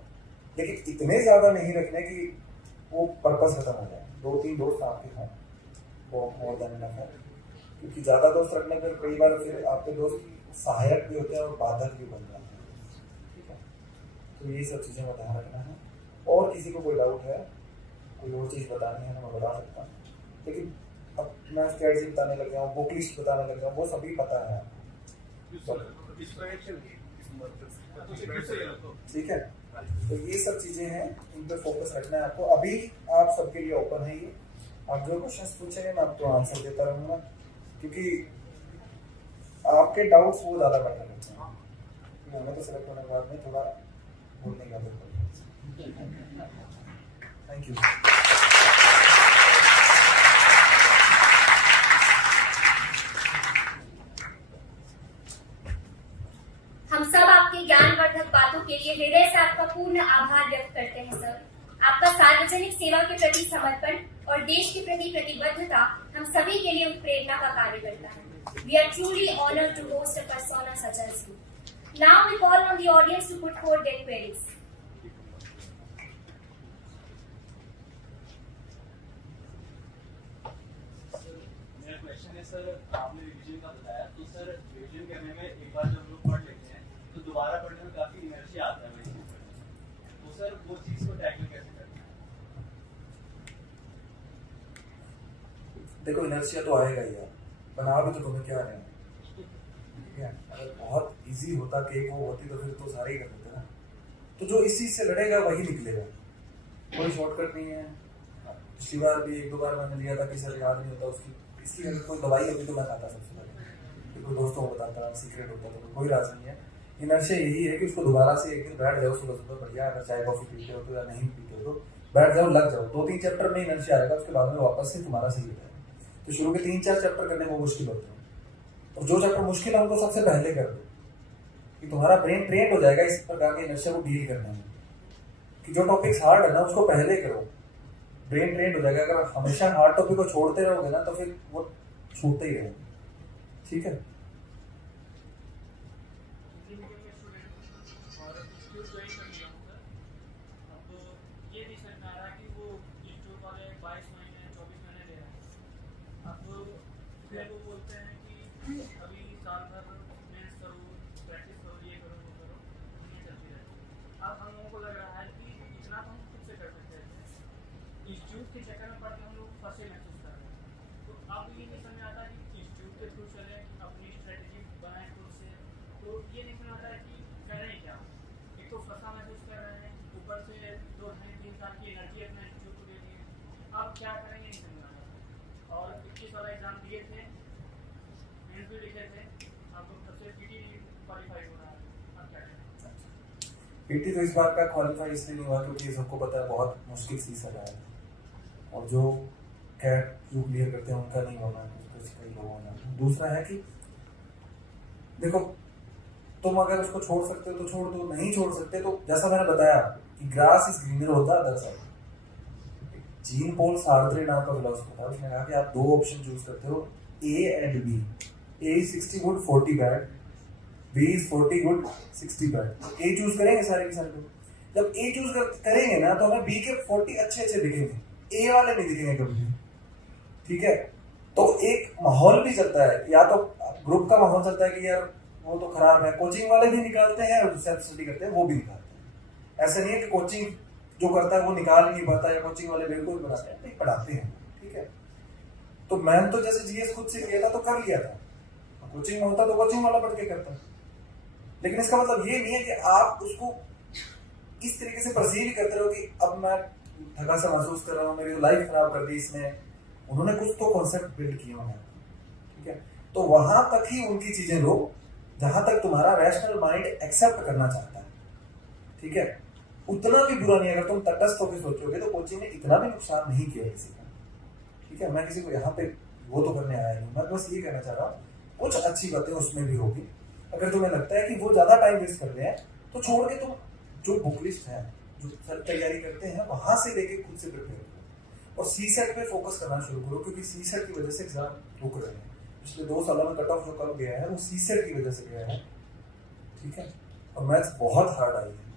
लेकिन इतने ज्यादा नहीं रखने कि वो पर्पस खत्म हो जाए। 2-3 दोस्त आपके हैं, वो मोर देन इनफ है, क्योंकि ज्यादा दोस्त रखने पर कई बार फिर आपके दोस्त सहायक भी होते हैं और बाधक भी बन जाते हैं। ठीक है, तो ये सब चीजें का ध्यान रखना है। और किसी को कोई डाउट है, कोई और चीज बतानी है तो मैं बता सकता हूँ, लेकिन अब मैं स्ट्रेटजी बताने लग गया हूँ, बुक लिस्ट बताने लग गया हूँ, वो सभी पता है। ठीक है, तो ये सब चीजें हैं, इन पे फोकस रखना है आपको। अभी आप सबके लिए ओपन है ये, आप जो क्वेश्चंस पूछेंगे मैं आपको आंसर देता रहूंगा, क्योंकि आपके डाउट्स वो ज्यादा बेटर रहते हैं। हमें तो सिलेक्ट होने के बाद में थोड़ा बोलने का थैंक यू। हम सब आपके ज्ञानवर्धक बातों के लिए हृदय से आपका पूर्ण आभार व्यक्त करते हैं सर। आपका सार्वजनिक सेवा के प्रति समर्पण और देश के प्रति प्रतिबद्धता हम सभी के लिए उत्प्रेरणा का कार्य करता है। We are truly honored to host a persona such as you. Now we call on the audience to put forth their queries. मेरा क्वेश्चन है सर, आपने रिवीजन का बताया, तो सर रिवीजन करने में एक बार जब लोग पढ़ लेते हैं तो दोबारा पढ़ने में काफी इनर्जी आता है वही चीज पढ़ने, तो सर वो चीज को टैकल कैसे करना है? देखो इनर्शिया तो आएगा ही यार, बना भी तो तुम्हें क्या रहे हैं। ठीक है, अगर बहुत इजी होता केक वो होती तो फिर तो सारे ही कर देते ना। तो जो इस चीज से लड़ेगा वही निकलेगा, कोई शॉर्टकट नहीं है। पिछली बार भी 1-2 बार मैंने लिया था कि सर याद नहीं होता उसकी, इसकी अगर कोई दवाई होती तो मैं खाता सबसे पहले, कोई दोस्तों को बताता, सीक्रेट होता तो कोई राज नहीं है। इनर्शिया यही है कि उसको दोबारा से एक दिन बैठ जाओ सुबह सुबह बढ़िया, अगर चाय कॉफी पीते हो तो या नहीं पीते हो तो बैठ जाओ, लग जाओ, 2-3 चैप्टर में इनर्शिया आएगा, उसके बाद में वापस से तुम्हारा सही हो जाएगा। तो शुरू के 3-4 चैप्टर करने में मुश्किल होते हैं, और जो चैप्टर मुश्किल है उनको सबसे पहले कर दो, कि तुम्हारा ब्रेन ट्रेंड हो जाएगा इस प्रकार के इनर्शिया को डील करने में, कि जो टॉपिक्स हार्ड है ना उसको पहले करो, ब्रेन ट्रेंड हो जाएगा। अगर हमेशा हार्ड टॉपिक को छोड़ते रहोगे ना तो फिर वो छूटते ही रहेंगे, ठीक है। वो बोलते हैं कि अभी साल भर मेहनत करो, प्रैक्टिस करो, ये करो, वो करो, ये चलती रहती है। अब हम लोगों को लग रहा है कि इतना तो हम खुद से कर सकते थे, इंस्टीट्यूट के चक्कर में पड़ के हम लोग फंसे महसूस कर रहे हैं। तो अब ये नहीं समझ आता कि इंस्टीट्यूट के थ्रू चले, अपनी स्ट्रेटेजी बनाए खुद से, तो ये नहीं समझ आता है कि करें क्या। एक तो फंसा महसूस कर रहे हैं, ऊपर से 2-3 साल की एनर्जी अपने इंस्टीट्यूट को दे दी है, अब क्या करेंगे नहीं समझ आता। और 21 वाला एग्जाम दिए थे, मेंस भी लिखे थे, अब सबसे पीटी क्वालिफाई हो रहा है, अब क्या करें। पीटी तो इस बार का क्वालिफाई इसलिए नहीं हुआ क्योंकि सबको पता है बहुत मुश्किल सीजन है, और जो कैट जो क्लियर करते हैं उनका नहीं होना, कुछ कई लोगों ने। दूसरा है कि देखो, तुम अगर उसको छोड़ सकते हो तो छोड़ दो, नहीं छोड़ सकते तो जैसा मैंने बताया कि ग्रास इज ग्रीनर होता है अदर साइड। जीन पॉल सार्त्रे नाम का फिलोसोफर था, उसने कहा कि आप 2 ऑप्शन चूज करते हो, A and B. A is 60 good 40 bad, B is 40 good 60 bad. A choose करेंगे सारे के सारे लोग। जब ए चूज करेंगे ना तो हमें बी के 40 अच्छे अच्छे दिखेंगे, ए वाले नहीं दिखेंगे कभी, ठीक है। तो एक माहौल भी चलता है, या तो ग्रुप का माहौल चलता है कि यार वो तो खराब है, कोचिंग वाले भी निकालते हैं और सेल्फ स्टडी करते हैं वो भी निकालते हैं। ऐसा नहीं है कि कोचिंग जो करता है वो निकाल नहीं पाता, या कोचिंग वाले बिल्कुल बनाते हैं, नहीं पढ़ाते हैं, ठीक है। तो मैंने तो जैसे जीएस खुद से किया था तो कर लिया था, कोचिंग में होता तो कोचिंग वाला पढ़ के करता। लेकिन इसका मतलब ये नहीं है कि आप उसको इस तरीके से परसीव करते रहो कि अब मैं थका सा महसूस कर रहा हूँ, मेरी तो लाइफ खराब कर दी इसने। उन्होंने कुछ तो कॉन्सेप्ट बिल्ड किए होंगे, ठीक है। तो वहां तक ही उनकी चीजें लो जहां तक तुम्हारा रैशनल माइंड एक्सेप्ट करना चाहता है, ठीक है। उतना भी बुरा नहीं, अगर तुम तटस्थ होकर सोचोगे तो कोचिंग ने इतना भी नुकसान नहीं किया किसी का, ठीक है। मैं किसी को यहाँ पे वो तो करने आया नहीं, मैं बस ये कहना चाह रहा हूँ कुछ अच्छी बातें उसमें भी होगी। अगर तुम्हें लगता है कि वो ज्यादा टाइम वेस्ट कर रहे हैं तो छोड़ के तुम जो बुक लिस्ट है, जो सेल्फ तैयारी करते हैं वहां से लेके खुद से प्रिपेयर करो, और सीसेट पे फोकस करना शुरू करो, क्योंकि सीसेट की वजह से एग्जाम रुक रहे हैं। पिछले 2 सालों में कट ऑफ जो कम गया है वो सीसेट की वजह से गया है, ठीक है। और मैथ्स बहुत हार्ड आई है,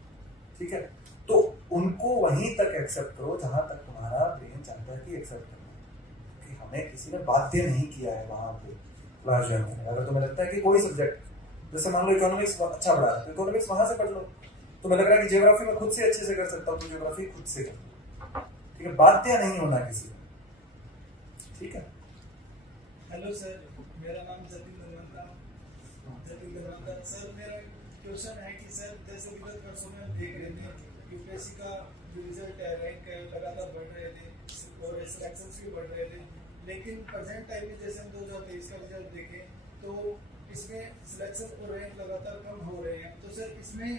ठीक है। तो उनको वहीं तक एक्सेप्ट करो जहां तक तुम्हारा ब्रेन चाहता है कि एक्सेप्ट करो, कि हमें किसी ने बाध्य नहीं किया है वहां पे क्लास ज्वाइन करने। अगर तुम्हें लगता है कि कोई सब्जेक्ट, जैसे मान लो इकोनॉमिक्स अच्छा पढ़ा है तो इकोनॉमिक्स वहां से पढ़ लो। तुम्हें लग रहा है कि ज्योग्राफी में खुद से अच्छे से कर सकता हूँ तो ज्योग्राफी खुद से कर, ठीक है। बाध्य नहीं होना किसी, ठीक है। हेलो सर, मेरा नाम जतिन धर्मंता सर। मेरा क्वेश्चन है कि सर जैसे विगत वर्षों में हम देख रहे थे यूपीएससी का जो रिजल्ट है, रैंक है, लगातार बढ़ रहे थे और सिलेक्शंस भी बढ़ रहे थे, लेकिन प्रेजेंट टाइम में जैसे हम 2023 का रिजल्ट देखें तो इसमें सिलेक्शन और रैंक लगातार कम हो रहे हैं। तो सर इसमें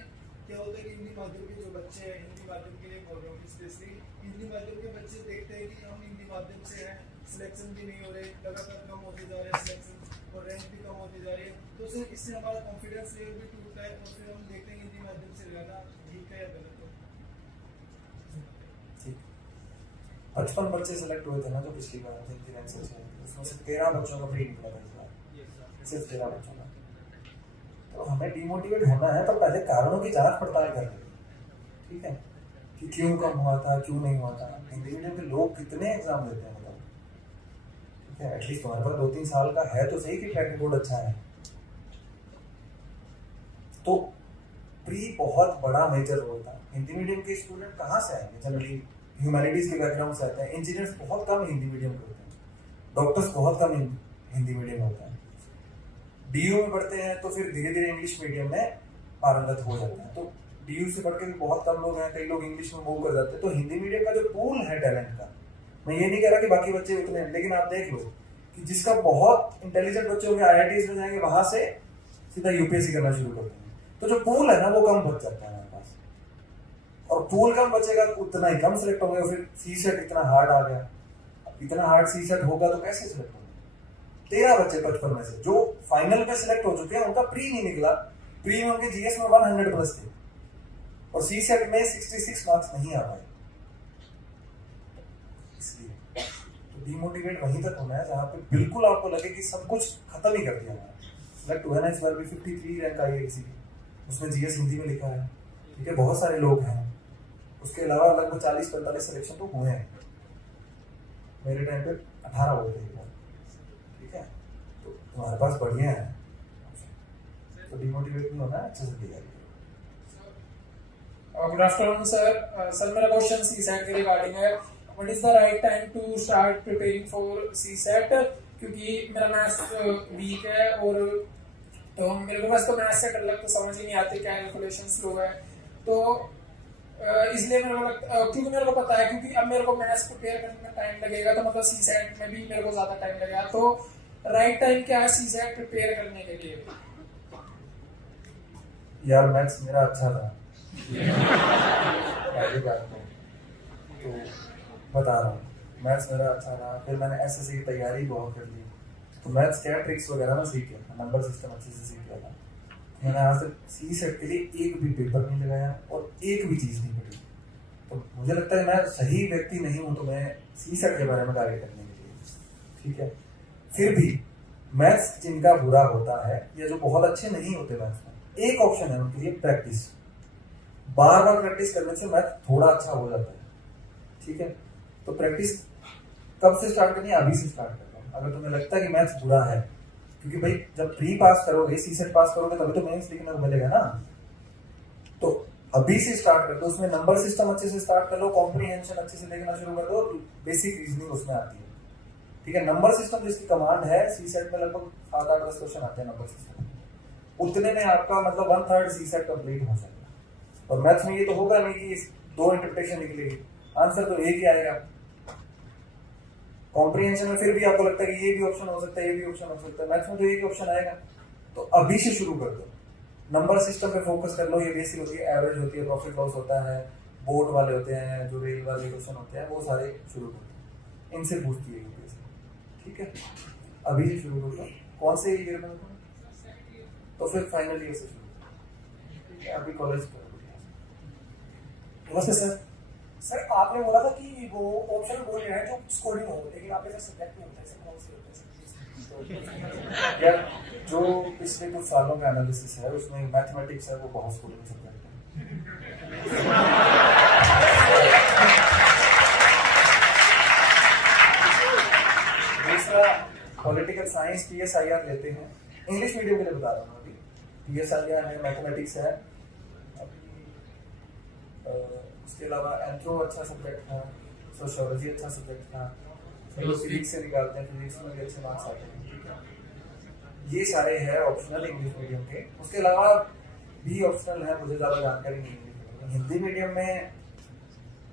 क्या होता है कि हिंदी माध्यम के जो बच्चे हैं, हिंदी माध्यम के लिए बोल रहा हूँ स्पेशली, हिंदी माध्यम के बच्चे देखते हैं कि हम हिंदी माध्यम से हैं, सिलेक्शन भी नहीं हो रहे, लगातार कम होते जा रहे हैं सिलेक्शन और रैंक भी कम होती जा रही है। तो सर इससे हमारा कॉन्फिडेंस लेवल भी टूटता है और फिर हम देखते हैं हिंदी माध्यम से रहना ठीक है या गलत है। 55 बच्चे सेलेक्ट हुए थे ना जो पिछली बार जिनकी रैंक अच्छी आई थी, उसमें से 13 बच्चों का प्री निकला था इस बार, सिर्फ 13 बच्चों का। तो हमें डिमोटिवेट होना है तो पहले कारणों की जांच पड़ताल कर लें, ठीक है, कि क्यों कम हुआ था, क्यों नहीं हुआ था। हिंदी मीडियम के लोग कितने एग्जाम देते हैं बताओ, ठीक है। एटलीस्ट तुम्हारे पास 2-3 साल का है तो सही कि ट्रैक रिकॉर्ड अच्छा है। तो प्री बहुत बड़ा मेजर रोल था। हिंदी मीडियम के स्टूडेंट कहाँ से आएंगे, जनरली ह्यूमैनिटीज के बैकग्राउंड से आते हैं। इंजीनियर्स बहुत कम हिंदी मीडियम के होते हैं, डॉक्टर्स बहुत कम हिंदी मीडियम में होता है। डीयू में पढ़ते हैं तो फिर धीरे धीरे इंग्लिश मीडियम में पारंगत हो जाते हैं। तो डीयू से पढ़ के भी बहुत कम लोग हैं, कई लोग इंग्लिश में मूव कर जाते हैं। तो हिंदी मीडियम का जो पूल है टैलेंट का, मैं ये नहीं कह रहा कि बाकी बच्चे उतने हैं, लेकिन आप देख लो कि जिसका बहुत इंटेलिजेंट बच्चे होंगे IITs में जाएंगे, वहां से सीधा यूपीएससी करना शुरू करते हैं। तो जो पूल है ना वो कम बच जाता है हमारे पास, और पूल कम बचेगा उतना ही कम सिलेक्ट होंगे। फिर सीसेट इतना हार्ड आ गया, इतना हार्ड सीसेट होगा तो कैसे सिलेक्ट होगा। 13 बच्चे 55 में से जो फाइनल पे सिलेक्ट हो चुके हैं, उनका प्री नहीं निकला। प्री में उनके जीएस में 100 प्लस थे और सी सेट में 66 मार्क्स नहीं आ पाए। इसलिए तो डिमोटिवेट वहीं तक होना है जहां पे बिल्कुल आपको लगे कि सब कुछ खत्म ही कर दिया हमारा। सिलेक्ट हुआ ना इस बार भी 53 रैंक आई है किसी की, उसमें जीएस हिंदी में लिखा है, ठीक है, बहुत सारे लोग हैं। उसके अलावा लगभग 40-45 सिलेक्शन तो हुए हैं। मेरे टाइम पे 18 हुए थे, ठीक है, तो तुम्हारे पास बढ़िया है, तो डिमोटिवेट नहीं होना, अच्छे से तैयारी। Good afternoon sir. सर मेरा क्वेश्चन सीसेट के रिगार्डिंग है। What is the right time to start preparing for CSAT? क्योंकि मेरा मैथ्स वीक है और तो मेरे को बस तो मैथ्स से डर लगता, तो समझ ही नहीं आती, कैलकुलेशन स्लो है, तो इसलिए मेरे को क्योंकि मेरे को पता है क्योंकि अब मेरे को मैथ्स प्रिपेयर करने में टाइम लगेगा, तो मतलब सीसेट में भी मेरे को ज्यादा टाइम लगेगा, तो राइट टाइम क्या है सीसेट प्रिपेयर करने के लिए? यार मैथ्स मेरा अच्छा था तो बता रहा हूँ, मैथ्स मेरा अच्छा था। फिर मैंने एसएससी की तैयारी बहुत कर ली, तो मैथ्स क्या ट्रिक्स वगैरह ना सीख लिया, नंबर सिस्टम अच्छे से सीख लिया था। मैंने आज तक सी सेट के लिए एक भी पेपर नहीं लगाया और एक भी चीज़ नहीं पढ़ी, तो मुझे लगता है मैं सही व्यक्ति नहीं हूँ तो मैं सी सेट के बारे में गाइड करने के लिए, ठीक है। फिर भी मैथ्स जिनका बुरा होता है या जो बहुत अच्छे नहीं होते मैथ्स में, एक ऑप्शन है उनके लिए प्रैक्टिस। बार बार प्रैक्टिस करने से मैथ थोड़ा अच्छा हो जाता है, ठीक है। तो प्रैक्टिस कब से स्टार्ट करनी है? अभी से स्टार्ट करना है। अगर तुम्हें लगता है कि मैथ्स बुरा है, क्योंकि भाई जब प्री पास करोगे, सी सेट पास करोगे, तभी तो मेंस लिखने को मिलेगा ना, तो अभी से स्टार्ट कर दो। उसमें नंबर सिस्टम अच्छे से स्टार्ट कर लो, कॉम्प्रीहेंशन अच्छे से देखना शुरू कर दो, बेसिक रीजनिंग उसमें आती है, ठीक है। नंबर सिस्टम जिसकी कमांड है, सी सेट में लगभग 7-8-10 क्वेश्चन आते हैं नंबर सिस्टम, उतने में आपका मतलब 1/3 सी सेट कंप्लीट हो जाएगा। और मैथ्स में ये तो होगा नहीं कि 2 इंटरप्रिटेशन निकलेगी, आंसर तो एक ही आएगा। कॉम्प्रीहेंशन में फिर भी आपको लगता है कि ये भी ऑप्शन हो सकता है, ये भी ऑप्शन हो सकता है, मैथ्स में तो एक ही ऑप्शन आएगा। तो अभी से शुरू कर दो, नंबर सिस्टम पे फोकस कर लो। ये बेसिक होती है, एवरेज होती है, प्रॉफिट लॉस होता है, बोर्ड वाले होते हैं, जो रेल वाले क्वेश्चन होते हैं, वो सारे शुरू कर दो, इनसे पूछती है यूपीएससी, ठीक है। अभी से शुरू कर दो। कौन से ईयर में? तो फिर फाइनल ईयर से शुरू, ठीक है। अभी कॉलेज कर। नमस्ते सर। सर आपने बोला था कि वो ऑप्शन बोल रहे हैं जो स्कोरिंग हो, लेकिन आपके सर सब्जेक्ट में होता है, सर कौन से होता है? यार जो पिछले कुछ सालों का एनालिसिस है उसमें मैथमेटिक्स है, वो बहुत स्कोरिंग सब्जेक्ट है। दूसरा पॉलिटिकल साइंस PSIR लेते हैं, इंग्लिश मीडियम के लिए बता रहा हूँ। अभी PSIR है, मैथमेटिक्स है, उसके अलावा एंथ्रो अच्छा सब्जेक्ट था, सोशियोलॉजी अच्छा सब्जेक्ट था, फिजिक्स से निकालते हैं, फिजिक्स में भी अच्छे मार्क्स आते हैं, ठीक है। ये सारे हैं ऑप्शनल इंग्लिश मीडियम के। उसके अलावा भी ऑप्शनल है, मुझे ज़्यादा जानकारी नहीं है। हिंदी मीडियम में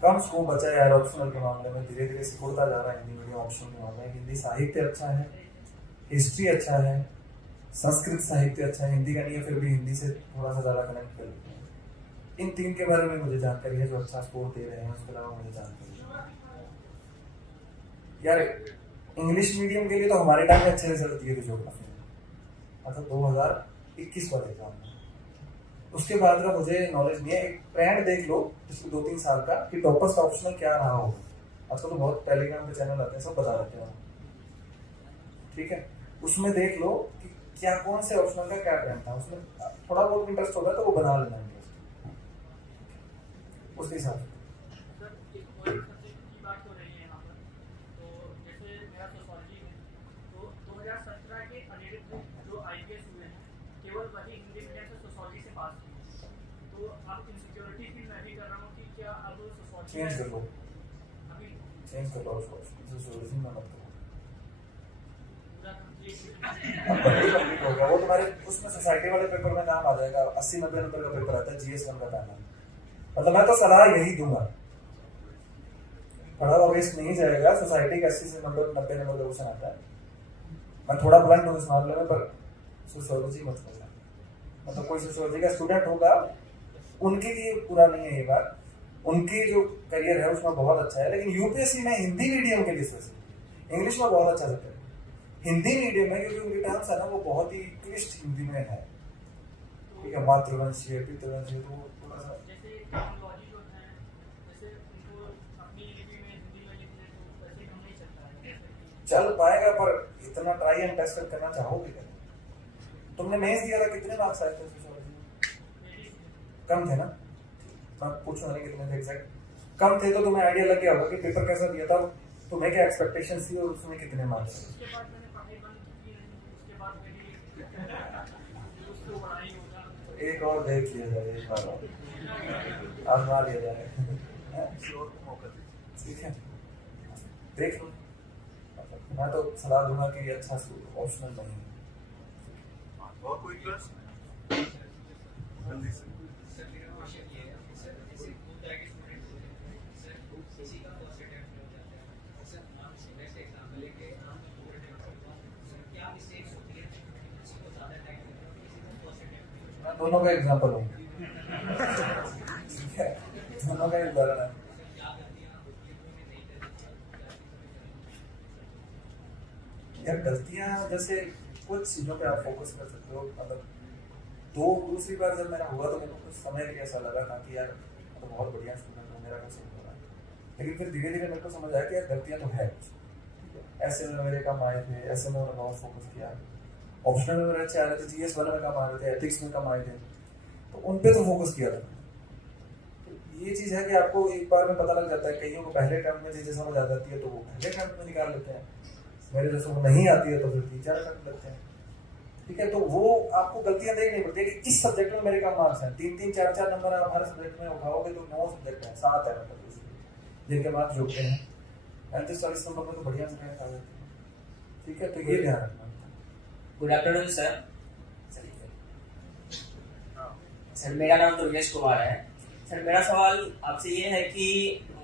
कम स्कोप बचा है यार ऑप्शनल के मामले में, धीरे धीरे सिकुड़ता जा रहा है हिंदी मीडियम ऑप्शनल के मामले में। हिंदी साहित्य अच्छा है, हिस्ट्री अच्छा है, संस्कृत साहित्य अच्छा है, हिंदी का नहीं है फिर भी हिंदी से थोड़ा सा ज़्यादा कनेक्ट कर लेते हैं। इन 3 के बारे में मुझे जानकारी है जो अच्छा स्कोर दे रहे हैं। उसके अलावा मुझे जानकारी यार इंग्लिश मीडियम के लिए तो हमारे टाइम में अच्छे रिजल्ट दिए थे ज्योग्राफी में, मतलब 2021 वाले एग्जाम में। उसके बाद का मुझे नॉलेज नहीं है। एक ट्रेंड देख लो पिछले 2-3 साल का कि टॉपर्स का ऑप्शनल क्या रहा होगा। आजकल तो बहुत टेलीग्राम के चैनल आते हैं, सब बता देते हैं, ठीक है। उसमें देख लो कि क्या कौन से ऑप्शनल का क्या ट्रेंड था, उसमें थोड़ा बहुत इंटरेस्ट होगा तो वो बना लेना इंटरेस्ट उसके हिसाब से। चेंज कर लो, चेंज कर लो उसको, सोशियोलॉजी में मत करो। अब कंप्लीट हो गया वो तुम्हारे उसमें सोसाइटी वाले पेपर में नाम आ जाएगा। 80-90 नंबर का पेपर आता है, GS1 का पैनल। मतलब मैं तो सलाह यही दूंगा, पढ़ा हुआ वेस्ट नहीं जाएगा। सोसाइटी का 80 से 90 नंबर का क्वेश्चन आता है। मैं थोड़ा ब्लंट हूँ इस मामले में, पर सोशियोलॉजी मत करना। मतलब कोई सोशियोलॉजी का स्टूडेंट होगा उनके लिए पूरा नहीं है ये बात, उनकी जो करियर है उसमें बहुत अच्छा है। लेकिन यूपीएससी में हिंदी मीडियम के लिए स्पेशली इंग्लिश में बहुत अच्छा सकता है। हिंदी मीडियम है क्योंकि उनके टर्म्स है ना वो बहुत ही क्लिष्ट हिंदी में है, ठीक है, मातृवंशीय पितृवंशीय, तो थोड़ा सा जैसे टेक्नोलॉजी जो है, जैसे उनको अपनी लिपि में हिंदी में लिखने तो वैसे काम नहीं चलता है, जैसे कि चल पाएगा, पर इतना ट्राई एंड टेस्ट करना चाहोगे क्या? तुमने मेंस दिया था, कितने मार्क्स आए थे सोशियोलॉजी में? मेरी कम थे ना? मैं पूछूंगा नहीं कितने थे एग्जैक्ट, कम थे तो तुम्हें आइडिया लग गया होगा कि पेपर कैसा दिया था, तुम्हें क्या एक्सपेक्टेशंस थी और उसमें कितने मार्क्स थे। उसके बाद मैंने पढ़ाई बंद की नहीं, उसके बाद मेरी उसको पढ़ाई होगा। एक और देख लिया जाए, एक बार और आजमा लिया जाए, ठीक है, देख लो। मैं तो सलाह दूंगा कि अच्छा ऑप्शनल नहीं है। और कोई क्लास? जल्दी से। मैं दोनों का एग्जाम्पल हूँ, ठीक है, दोनों का उदाहरण है। यार गलतियां जैसे कुछ चीजों पे आप फोकस कर सकते हो, मतलब दूसरी बार जब मेरा हुआ तो मेरे को कुछ समय भी ऐसा लगा था कि यार तो बहुत बढ़िया स्टूडेंट हूँ, मेरा कैसे हो रहा है, लेकिन फिर धीरे धीरे मेरे को समझ आया कि यार गलतियां तो है, ऐसे में मेरे कम आए थे, ऐसे में मैंने बहुत फोकस किया, ऑप्शनल में मेरे अच्छे आ रहे थे, GS वाले में कम आ रहे थे, एथिक्स में कम आए थे, तो उन पे तो फोकस किया था। तो ये चीज है कि आपको एक बार में पता लग जाता है, कईयों को पहले टर्म में चीजें समझ आ जाती है तो वो पहले टर्म में निकाल लेते हैं, मेरे जैसे वो नहीं आती है तो फिर 3-4 टर्म लगते हैं, ठीक है। तो वो आपको गलतियां देखनी पड़ती है कि इस सब्जेक्ट में मेरे कम मार्क्स हैं, 3-3, 4-4 नंबर आप हर सब्जेक्ट में उठाओगे तो 9 सब्जेक्ट हैं, 7 है मतलब जिनके मार्क्स जुड़ते हैं, 35-40 नंबर में तो बढ़िया से रैंक आ जाती है, ठीक है। तो ये ध्यान रखना। Good afternoon sir. सर मेरा नाम दुर्गेश कुमार है। सर मेरा सवाल आपसे ये है कि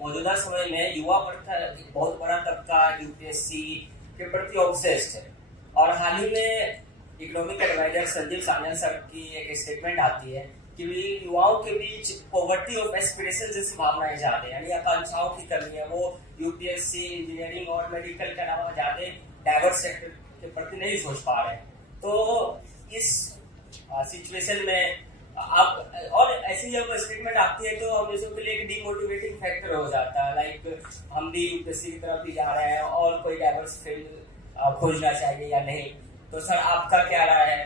मौजूदा समय में युवा वर्ग का एक बहुत बड़ा तबका UPSC के प्रति ऑब्सेस्ड है, और हाल ही में economic adviser Sanjeev Sanyal sir की एक स्टेटमेंट आती है कि युवाओं के बीच पॉवर्टी ऑफ एस्पिरेशन जैसी भावनाएं ज्यादा है, यानी आकांक्षाओं की कमी है, वो UPSC, इंजीनियरिंग और मेडिकल के अलावा ज्यादा डाइवर्स सेक्टर के प्रति नहीं सोच पा रहे हैं। तो इस सिचुएशन में आप, और ऐसी जब स्टेटमेंट आती है तो हम इसके लिए एक डीमोटिवेटिंग फैक्टर हो जाता है, लाइक हम भी UPSC की तरफ भी जा रहे हैं और कोई डाइवर्स फील्ड खोजना चाहिए या नहीं। तो सर आपका क्या राय है?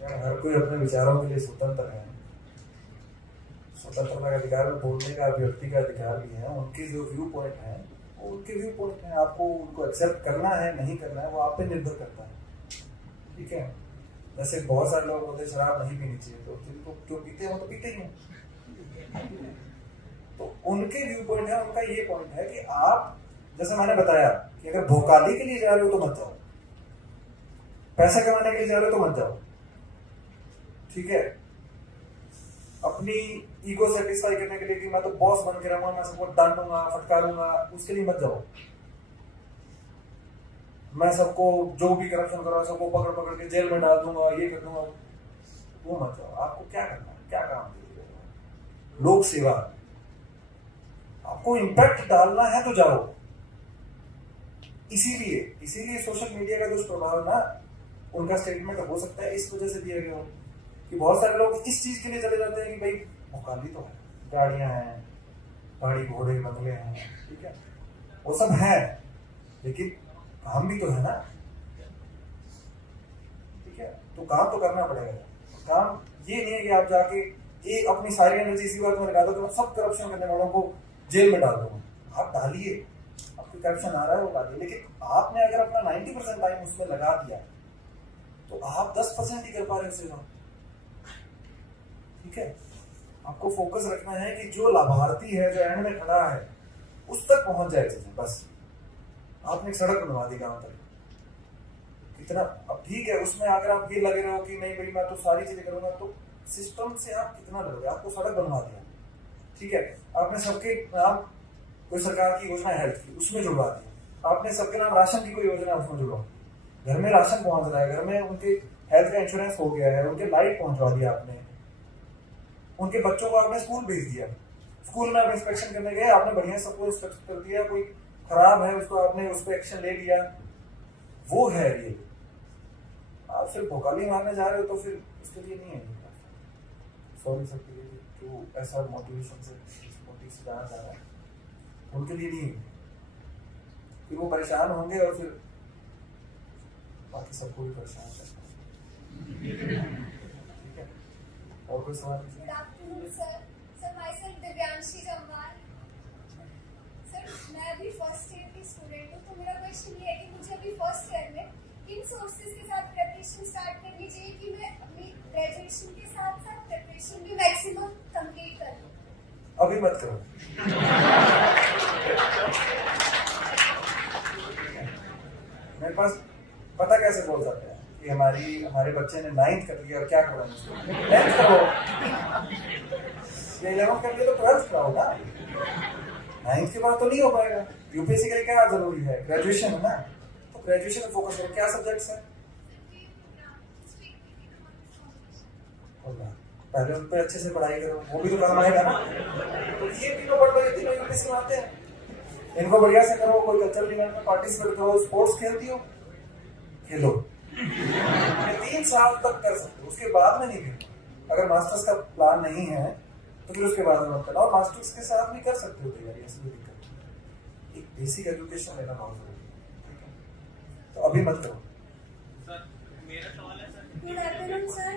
हर कोई अपने विचारों के लिए स्वतंत्र है, स्वतंत्रता का अधिकार में बोलने का, व्यक्ति का अधिकार भी है, उनके जो व्यू पॉइंट है वो उनके व्यू पॉइंट है, आपको उनको एक्सेप्ट करना है नहीं करना है वो आप पे निर्भर करता है, ठीक है। जैसे बहुत सारे लोग बोलते हैं शराब नहीं पीनी चाहिए, तो जिनको जो पीते हैं वो तो पीते ही हैं, तो उनके व्यू पॉइंट है, उनका ये पॉइंट है कि आप, जैसे मैंने बताया कि अगर भोकाली के लिए जा रहे हो तो मत जाओ, पैसा कमाने के लिए जा रहे हो तो मत जाओ, ठीक है। अपनी ईगो सेटिस्फाई करने के लिए कि मैं तो बॉस बन के रहूंगा, मैं सबको डांटूंगा फटकारूंगा, उसके लिए मत जाओ। मैं सबको जो भी करप्शन करूंगा सबको पकड़ पकड़ के जेल में डाल दूंगा, ये कर दूंगा, वो मत जाओ। आपको क्या करना है, क्या काम है? लोक सेवा, आपको इम्पैक्ट डालना है तो जाओ। इसीलिए सोशल मीडिया का दुष्प्रभाव ना, उनका स्टेटमेंट हो सकता है इस वजह से दिया गया हो कि बहुत सारे लोग इस चीज के लिए चले जाते हैं कि भाई भोकाली तो है, गाड़ियां हैं, गाड़ी घोड़े बंगले हैं, ठीक है, वो सब है, लेकिन काम भी तो है ना, ठीक है। तो काम तो करना पड़ेगा। काम ये नहीं है कि आप जाके एक अपनी सारी एनर्जी इसी बात में लगा दो कि मैं सब करप्शन करने वालों को जेल में डाल दूंगा। आप डालिए, आपको करप्शन आ रहा है वो डालिए, लेकिन आपने अगर अपना 90% टाइम उसमें लगा दिया तो आप 10% ही कर पा रहे हो, ठीक है। आपको फोकस रखना है कि जो लाभार्थी है, जो एंड में खड़ा है, उस तक पहुंच जाए चीजें। बस आपने एक सड़क बनवा दी गांव तक, कितना, अब ठीक है, उसमें अगर आप ये लगे रहो कि नहीं भाई मैं तो सारी चीजें करूंगा, तो सिस्टम से आप कितना लगे, आपको सड़क बनवा दिया, ठीक है। आपने सबके नाम कोई सरकार की योजना हेल्थ की, उसमें जुड़वा दिया, आपने सबके नाम राशन की कोई योजना उसमें जुड़वा, घर में राशन पहुंच रहा है, घर में उनके हेल्थ का इंश्योरेंस हो गया है, उनके लाइट पहुंचवा दिया आपने, उनके बच्चों को आपने स्कूल भेज दिया, स्कूल में आप इंस्पेक्शन करने गए, आपने बढ़िया सबको इंस्पेक्शन कर दिया, कोई खराब है उसको आपने उस पर एक्शन ले लिया, वो है रियल। आप सिर्फ भोकाली मारने जा रहे हो तो फिर उसके लिए नहीं है। सॉरी सर के लिए जो ऐसा मोटिवेशन से मोटिव से जाना चाह रहा है उनके लिए नहीं है, फिर वो परेशान होंगे और फिर बाकी सबको भी परेशान करना है। ठीक है, और कोई सवाल? Good afternoon sir. Sir my self Divyanshi Jamwal. Sir मैं अभी फर्स्ट ईयर की स्टूडेंट हूँ, तो मेरा क्वेश्चन ये है कि मुझे अभी फर्स्ट ईयर में किन सोर्सेज के साथ प्रिपरेशन स्टार्ट करनी चाहिए कि मैं अपनी ग्रेजुएशन के साथ साथ प्रिपरेशन भी मैक्सिमम कंप्लीट कर लूँ? अभी मत करो। मेरे पास पता कैसे बोल सकते हैं कि हमारे बच्चे ने 9th कर लिया और क्या करो, 10th करो, 11th कर लिया तो 12th करो ना। 9th के बाद तो नहीं हो पाएगा। यूपीएससी के लिए क्या जरूरी है? ग्रेजुएशन है ना, तो ग्रेजुएशन में फोकस करो। क्या सब्जेक्ट्स है? पहले उन पर अच्छे से पढ़ाई करो, वो भी तो काम आएगा ना। तो ये तीनों पढ़ लो, ये तीनों यूपीएससी में आते हैं, इनको बढ़िया से करो। कोई कल्चरल इवेंट में पार्टिसिपेट करो, स्पोर्ट्स खेलती हो खेलो, 3 साल तक कर सकते हो, उसके बाद में नहीं खेलो। अगर मास्टर्स का प्लान नहीं है तो फिर उसके बाद में मत करना, और मास्टर्स के साथ भी कर सकते हो तैयारी, ऐसी कोई दिक्कत नहीं। एक बेसिक एजुकेशन लेना बहुत जरूरी है, तो अभी मत करो। सर मेरा सवाल है sir. Good afternoon sir.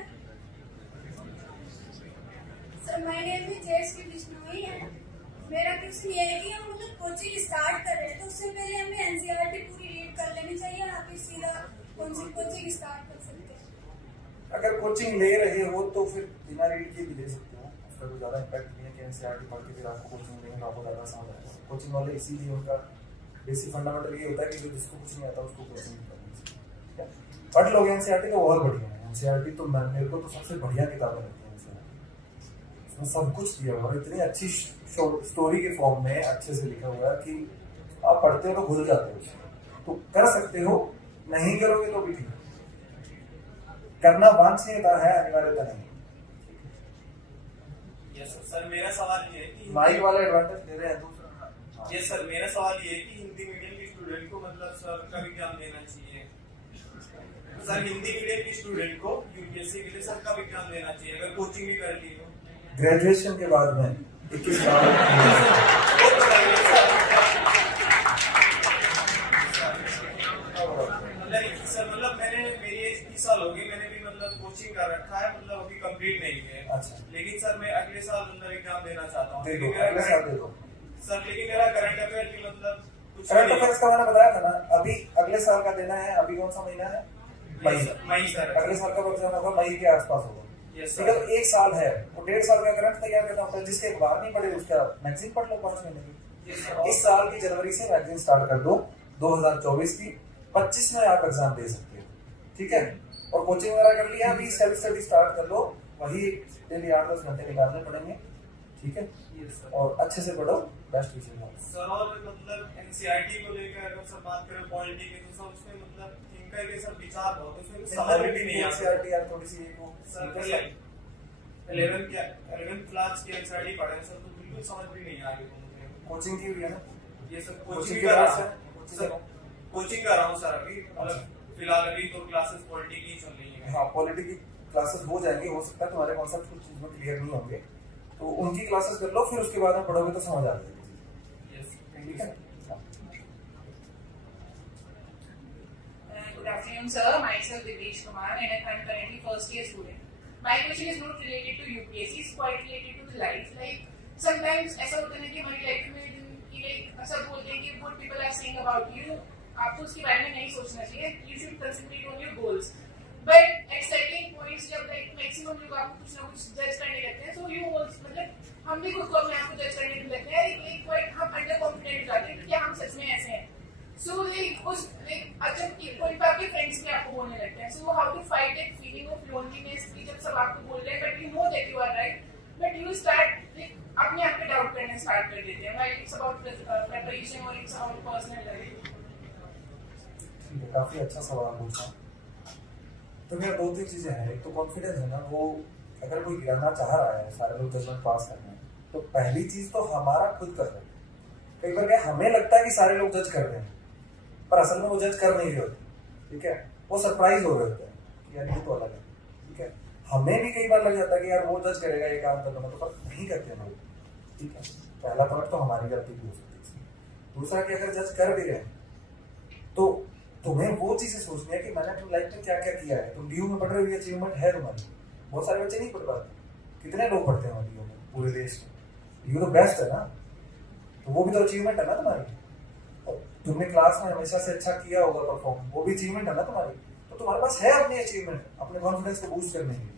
Sir my name is Jayshree Bishnoi है। मेरा क्वेश्चन ये है कि हम मतलब कोचिंग स्टार्ट कर रहे हैं तो उससे पहले हमें एनसीईआरटी पूरी रीड कर लेनी चाहिए, या फिर सीधा कौन सी कोचिंग स्टार्ट कर सकते हैं? अगर कोचिंग ले रहे हो तो फिर बिना रीड के भी ले सकते हो, उसका कोई ज़्यादा इम्पैक्ट नहीं है कि एनसीईआरटी पढ़ के फिर आपको कोचिंग लेंगे तो आपको ज़्यादा समझ आएगा। कोचिंग वाले इसीलिए उनका बेसिक फंडामेंटल ये होता है कि जो जिसको कुछ नहीं आता उसको कोचिंग करनी चाहिए। पढ़ लोगे एनसीईआरटी तो बहुत बढ़िया है। एनसीईआरटी तो मेरे को तो सबसे बढ़िया किताबें लगती है एनसीईआरटी। उसमें सब कुछ दिया हुआ है, इतनी अच्छी स्टोरी के फॉर्म में अच्छे से लिखा हुआ है कि आप पढ़ते हो तो भूल जाते हो। तो कर सकते हो, नहीं करोगे तो भी ठीक है। करना वांछनीयता है, अनिवार्यता नहीं। यस सर, मेरा सवाल ये है कि माइक वाले एडवांटेज दे रहे हैं दूसरा। यस सर, मेरा सवाल ये है कि हिंदी मीडियम के स्टूडेंट को मतलब सर का विज्ञान देना चाहिए। सर हिंदी मीडियम के स्टूडेंट को यूपीएससी के लिए सर का विज्ञान देना चाहिए अगर कोचिंग भी कर ली हो ग्रेजुएशन के बाद में 21 साल। सर मतलब मेरी एज 30 साल हो गई, मैंने भी मतलब कोचिंग कर रखा है, मतलब अभी कंप्लीट नहीं है। अच्छा। लेकिन सर मैं अगले साल मतलब एग्जाम देना चाहता हूँ। दे दो, अगले साल दे दो। सर लेकिन मेरा करंट अफेयर की मतलब कुछ करंट अफेयर्स का मैंने बताया था ना, अभी अगले साल का देना है। अभी कौन सा महीना है? मई सर। अगले साल का एग्जाम होगा मई के आसपास होगा। यस ठीक है, तो 1 साल है, तो 1.5 साल का करंट तैयार करना होता है। जिसके अखबार नहीं पढ़े उसका मैगजीन पढ़ लो 5 महीने की। इस साल की जनवरी से मैगजीन स्टार्ट कर दो, 2024 की 25 में आप एग्जाम दे सकते हो। ठीक है, और कोचिंग वगैरह कर लिया, अभी सेल्फ स्टडी स्टार्ट कर लो। वही डेली 8-10 घंटे निकालने पड़ेंगे। ठीक है, और अच्छे से पढ़ो, बेस्ट विषय है सर। और मतलब एनसीईआरटी को लेकर अगर सब बात करें पॉलिटी की, तो सब उसमें मतलब इनका के सब विचार बहुत उसमें समझ भी नहीं आता। एनसीईआरटी यार थोड़ी सी वो सर 11th क्लास की एनसीईआरटी पढ़े सर, तो बिल्कुल समझ भी नहीं आ रही। कोचिंग की हुई है ना? ये सब कोचिंग कोचिंग की कर रहा बात हूँ सर, कोचिंग कर रहा हूँ सर अभी। मतलब फिलहाल अभी तो क्लासेस पॉलिटी की चल रही है। हाँ, पॉलिटी की क्लासेस हो जाएंगी। हो सकता है तुम्हारे कॉन्सेप्ट कुछ चीज में क्लियर नहीं होंगे, तो उनकी क्लासेस कर लो, फिर उसके बाद में पढ़ोगे तो समझ आ जाएगी। यस, ठीक है। Good afternoon, sir. Myself Divesh Kumar, and I'm currently first year student. My question is not related to UPSC; it's quite related to the life. Like sometimes ऐसा होता है कि हमारी लाइफ में कि like सब बोलते हैं कि what people are saying about you, आपको उसके बारे में नहीं सोचना चाहिए. You should concentrate on your goals. But at certain points जब like maximum लोग आपको कुछ ना कुछ जज करने लगते हैं, so you also मतलब हम भी खुद को अपने आप को जज करने लगते हैं. Like quite हम अंडर कॉन्फिडेंट हो जाते हैं कि क्या हम सच में ऐसे हैं. So like उस like अच्छा कोई पे आपके फ्रेंड्स भी आपको बोलने लगते हैं. So how to fight that feeling of loneliness कि जब सब आपको बोल रहे हैं but you know that you are right, but you start like अपने आप पे डाउट करने स्टार्ट कर देते हैं. While it's about preparation or it's about personal life. काफी अच्छा सवाल पूछा। तो मेरा 2-3 चीजें हैं। एक तो कॉन्फिडेंस है ना, वो अगर कोई गिराना चाह रहा है, सारे लोग जजमेंट पास करना है, तो पहली चीज तो हमारा खुद कर रहे हैं। कई बार क्या हमें लगता है कि सारे लोग जज कर रहे हैं, पर असल में वो जज कर नहीं रहे होते। ठीक है, वो सरप्राइज हो रहे होते हैं कि यार ये तो अलग है, ठीक है। हमें भी कई बार लग जाता है कि यार वो जज करेगा ये काम करना, तो पर नहीं करते लोग, ठीक है। पहला पॉइंट तो हमारी गलती भी हो सकती है। दूसरा कि अगर जज कर भी रहे तो तुम्हें वो चीजें सोचनी है कि मैंने अपनी लाइफ में क्या क्या किया है। तुम डीयू में पढ़ रहे हो, ये अचीवमेंट है तुम्हारी। बहुत सारे बच्चे नहीं पढ़ पाते, कितने लोग पढ़ते हैं डीयू में पूरे देश में, डीयू तो बेस्ट है ना, तो वो भी तो अचीवमेंट है ना तुम्हारी। तुमने क्लास में हमेशा से अच्छा किया होगा परफॉर्म, वो भी अचीवमेंट है ना तुम्हारी। तो तुम्हारे पास है अपनी अचीवमेंट, अपने कॉन्फिडेंस को बूस्ट करने के लिए।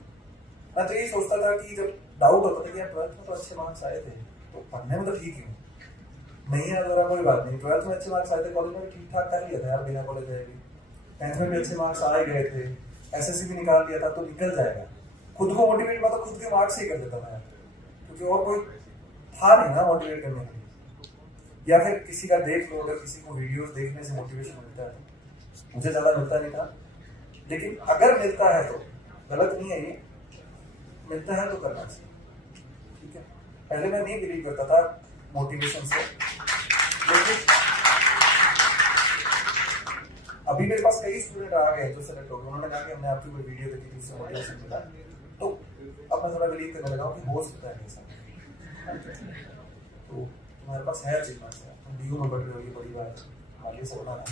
मैं तो यही सोचता था कि जब डाउट होता था कि यार 12th में तो अच्छे मार्क्स आए थे, तो पढ़ने में तो ठीक ही नहीं है, जरा कोई बात नहीं। 12th में अच्छे मार्क्स आए थे, कॉलेज में भी ठीक ठाक कर लिया था यार, बिना कॉलेज जाए भी। 10th में भी अच्छे मार्क्स आ गए थे, एसएससी भी निकाल लिया था, तो निकल जाएगा। खुद को मोटिवेट मतलब खुद के मार्क्स ही कर देता था, क्योंकि और कोई था नहीं ना मोटिवेट करने के लिए। या फिर किसी का देख लो, अगर किसी को वीडियोस देखने से मोटिवेशन मिलता है, तो मुझे ज्यादा मिलता नहीं था, लेकिन अगर मिलता है तो गलत नहीं है ये, मिलता है तो करना चाहिए, ठीक है। पहले मैं नहीं बिलीव करता था मोटिवेशन से, लेकिन अभी मेरे पास कई स्टूडेंट आ गए जो सेलेक्ट हो गए, उन्होंने कहा कि हमने आपकी कोई वीडियो देखी थी, उससे मोटिवेशन मिला, तो अब मैं थोड़ा बिलीव करने लगा हूँ कि हो सकता है ऐसा। तो तुम्हारे पास है अचीवमेंट है, तुम डीयू में बढ़ रहे हो, ये बड़ी बात है, आगे से बढ़ना है।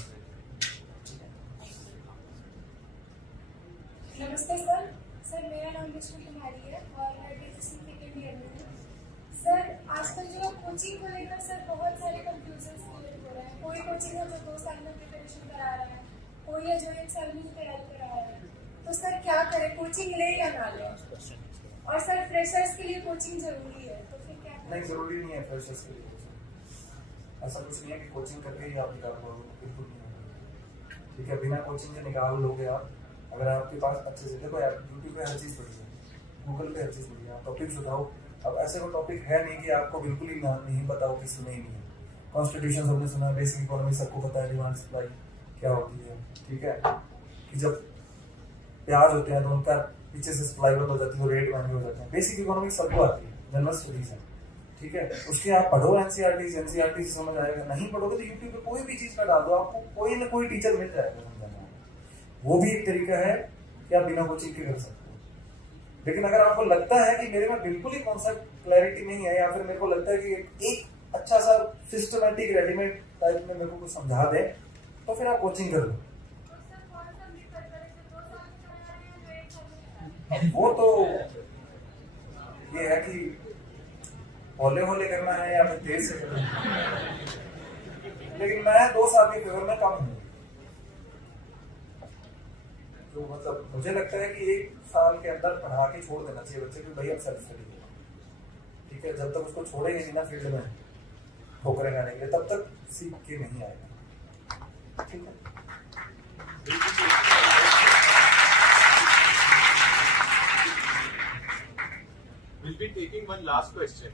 नमस्ते सर। सर मेरा नाम विष्णु कुमारी है और मैं बीएससी सेकेंड ईयर में हूँ। सर आजकल जो कोचिंग को लेकर सर बहुत सारे कंफ्यूजन क्रिएट हो रहे हैं। कोई कोचिंग है जो 2 साल में प्रिपरेशन करा रहा है, कोई है जो 1 साल में तैयारी करा रहा है। तो सर क्या करें, कोचिंग ले या ना ले? और सर फ्रेशर्स के लिए कोचिंग जरूरी है, तो फिर क्या? नहीं, जरूरी नहीं है फ्रेशर्स के लिए कोचिंग। ऐसा कुछ नहीं है कि कोचिंग करके ही आप निकाल पाओगे, बिल्कुल नहीं है, ठीक है। बिना कोचिंग के निकाल लोगे आप, अगर आपके पास अच्छे से देखो यार, यूट्यूब पे हर चीज़ पड़ी है, गूगल पे हर चीज़ पड़ी है, आप टॉपिक्स उठाओ। अब ऐसे कोई टॉपिक है नहीं कि आपको बिल्कुल ही नहीं पता हो, कि सुने ही नहीं है। कॉन्स्टिट्यूशन सबने सुना है, बेसिक इकोनॉमी सबको पता है, डिमांड सप्लाई क्या होती है, ठीक है। कि जब प्याज होते हैं तो उनका पीछे से सप्लाई बंद हो जाती है, रेट महंगे हो जाते हैं। बेसिक इकोनॉमी सबको आती है, जनरल स्टडीज है, ठीक है। उसके आप पढ़ो एनसीईआरटी से समझ आएगा। नहीं पढ़ोगे तो यूट्यूब पे कोई भी चीज़ का डाल दो, आपको कोई ना कोई टीचर मिल जाएगा समझाने। वो भी एक तरीका है कि आप बिना कोचिंग के कर सकते हो। लेकिन अगर आपको लगता है कि मेरे में बिल्कुल ही कॉन्सेप्ट क्लैरिटी नहीं है, या फिर मेरे को लगता है कि एक अच्छा सा सिस्टमैटिक रेडीमेड टाइप में मेरे को कुछ समझा दे, तो फिर आप कोचिंग कर लो। वो तो ये है कि होले होले करना है या फिर देर से करना है। लेकिन मैं 2 साल के फेवर में कम हूँ, तो मतलब मुझे लगता है कि 1 साल के अंदर पढ़ा के छोड़ देना चाहिए बच्चे को, भाई अब सेल्फ स्टडी करो, ठीक है। जब तक उसको छोड़ेंगे नहीं ना फील्ड में ठोकरें आने के लिए, तब तक सीख के नहीं आएगा, ठीक है। We'll be taking one last question.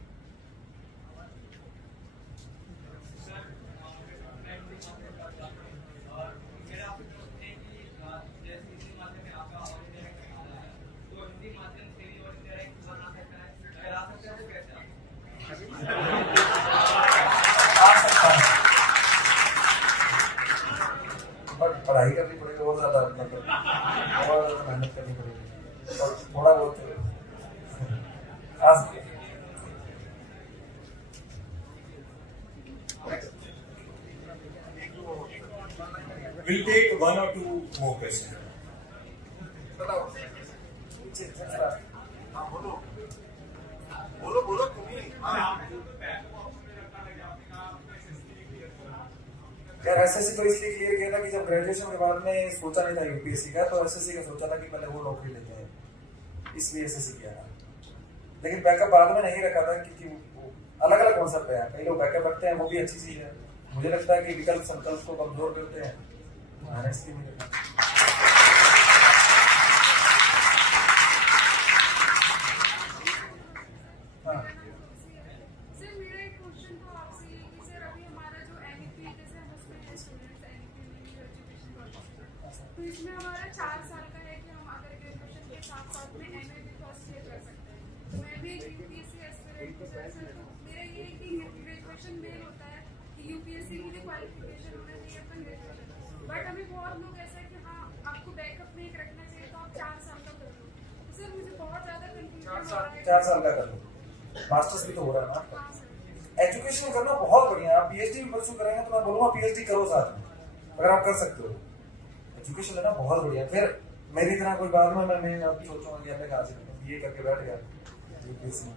पढ़ाई करनी पड़ेगी और ज्यादा, मतलब और ज्यादा मेहनत करनी पड़ेगी, और थोड़ा बहुत We'll take 1 or 2 more questions. बोलो यार, एसएससी तो इसलिए क्लियर किया था कि जब ग्रेजुएशन के बाद में सोचा नहीं था यूपीएससी का, तो एसएससी का सोचा था कि पहले वो नौकरी लेते हैं, इसलिए एसएससी किया था। लेकिन बैकअप बाद में नहीं रखा था, क्योंकि अलग अलग कॉन्सेप्ट है। कई लोग बैकअप रखते हैं, वो भी अच्छी चीज है। मुझे लगता है कि विकल्प संकल्प को कमजोर करते हैं, मैंने इसलिए नहीं रखा। तो इसमें हमारा 4 साल का है कि हम अगर ग्रेजुएशन के साथ साथ में एमए भी फर्स्ट ईयर कर सकते हैं। तो मैं भी यूपीएससी एस्पिरेंट हूँ सर, तो मेरा ये है कि ग्रेजुएशन मेन होता है कि यूपीएससी के लिए क्वालिफिकेशन होना चाहिए अपन ग्रेजुएशन। बट अभी बहुत लोग ऐसा है कि हाँ आप 4 साल का कर लो। तो सर मुझे बहुत ज़्यादा कंफ्यूजन हो रहा है। 4 साल का कर लो, मास्टर्स भी तो हो रहा है ना। एजुकेशन करना बहुत बढ़िया है, आप पीएचडी भी परस्यू करेंगे तो मैं बोलूंगा पीएचडी करो साथ में, अगर आप कर सकते हो। एजुकेशन लेना बहुत बढ़िया। फिर मेरी तरह कोई बाद में मैं अब सोचूंगा कि हमने कहा से बीए करके बैठ गया यूपीएससी,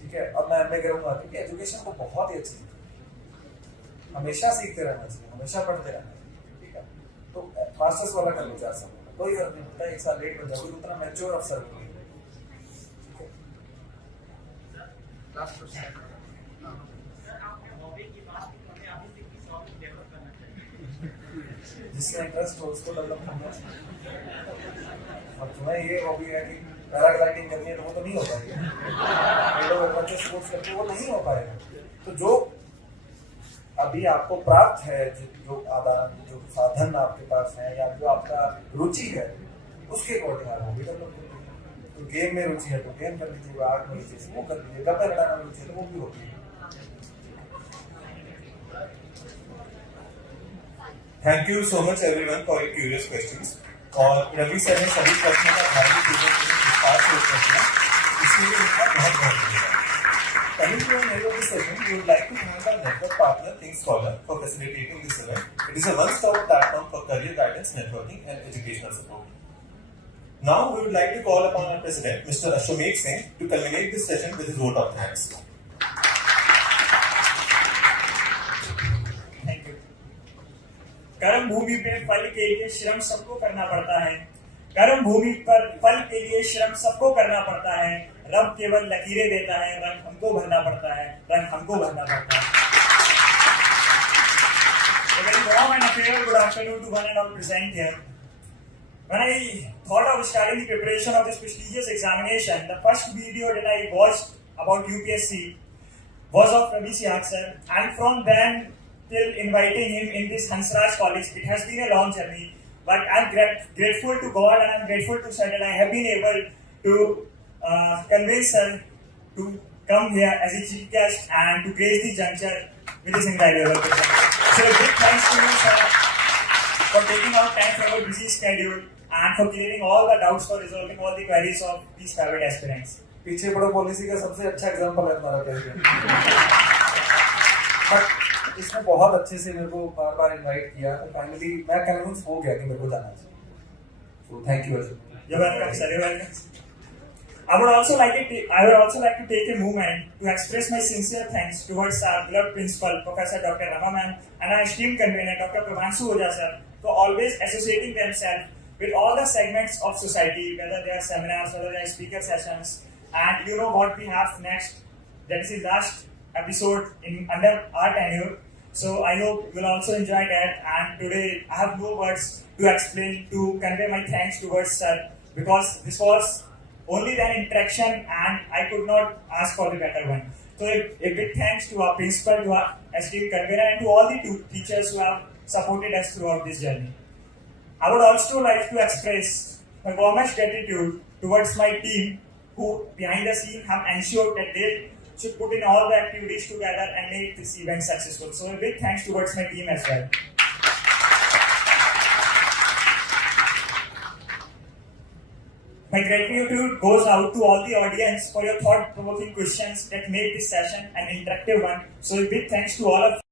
ठीक है, अब मैं एमए करूंगा, क्योंकि एजुकेशन तो बहुत ही अच्छी है, हमेशा सीखते रहना चाहिए, हमेशा पढ़ते रहना चाहिए, ठीक है। तो मास्टर्स वाला कर लो 4 साल, कोई फर्क नहीं पड़ता, 1 साल लेट बन जाओगे उतना मैच्योर अफसर हो। लास्ट क्वेश्चन, जिसमें इंटरेस्ट हो उसको डेवलप करना चाहिए। और तुम्हें ये हॉबी है कि पैराग्लाइडिंग करनी है तो वो तो नहीं हो पाएगी, बच्चे स्पोर्ट्स करते वो नहीं हो पाएगा। तो जो अभी आपको प्राप्त है, जो साधन आपके पास है या जो आपका रुचि है उसके अकॉर्डिंग आप हॉबी डेवलप करिए। तो गेम में रुचि है तो गेम कर लीजिए, आर्ट में रुचि है वो कर लीजिए, गप्पे लड़ाना में रुचि है तो वो भी होती है। Thank you so much everyone for your curious questions. और रवि सर ने सभी प्रश्नों का ध्यान विस्तार से उत्तर दिया, इसलिए उनका बहुत बहुत धन्यवाद। Coming to the end of this session, we would like to thank our network partner Think Scholar for facilitating this event. It is a one-stop platform for career guidance, networking, and educational support. Now we would like to call upon our president, Mr. Ashwamesh Singh, to culminate this session with his vote of thanks. कर्म भूमि पे फल के लिए श्रम सबको करना पड़ता है, कर्म भूमि पर फल के लिए श्रम सबको करना पड़ता है। रब केवल लकीरें देता है, रंग हमको भरना पड़ता है, रंग हमको भरना पड़ता है। A very warm and affable good afternoon to one and all present here. When I thought of starting the preparation of this prestigious examination, the first video that I watched about UPSC was of Ravi Sihag sir, and from then till inviting him in this Hansraj College, it has been a long journey, but I'm grateful to God and I'm grateful to sir that I have been able to convince sir to come here as a chief guest and to grace the juncture with his invaluable presence. So a big thanks to you sir for taking out time from your busy schedule and for clearing all the doubts, for resolving all the queries of these private aspirants. पीछे पड़ो policy का सबसे अच्छा example है हमारा president. इसने बहुत अच्छे से मेरे को बार बार इनवाइट किया, तो फाइनली मैं कन्विंस हो गया कि मेरे को जाना चाहिए। So thank you very much. You're welcome, sir. You're welcome. I would also like to take a moment to express my sincere thanks towards our beloved principal, Professor Dr. Rama ma'am, and our esteemed convener, Dr. Prabhanshu Oja sir, for always associating themselves with all the segments of society, whether they are seminars, whether they are speaker sessions, and you know what we have next. That is the last episode under our tenure. So I hope you will also enjoy that. And today I have no words to explain, to convey my thanks towards sir, because this was only an interaction and I could not ask for the better one. So a big thanks to our principal, to our esteemed convener, and to all the two teachers who have supported us throughout this journey. I would also like to express my warmest gratitude towards my team, who behind the scene have ensured that they should put in all the activities together and make this event successful. So a big thanks towards my team as well. My gratitude goes out to all the audience for your thought-provoking questions that made this session an interactive one. So a big thanks to all of you.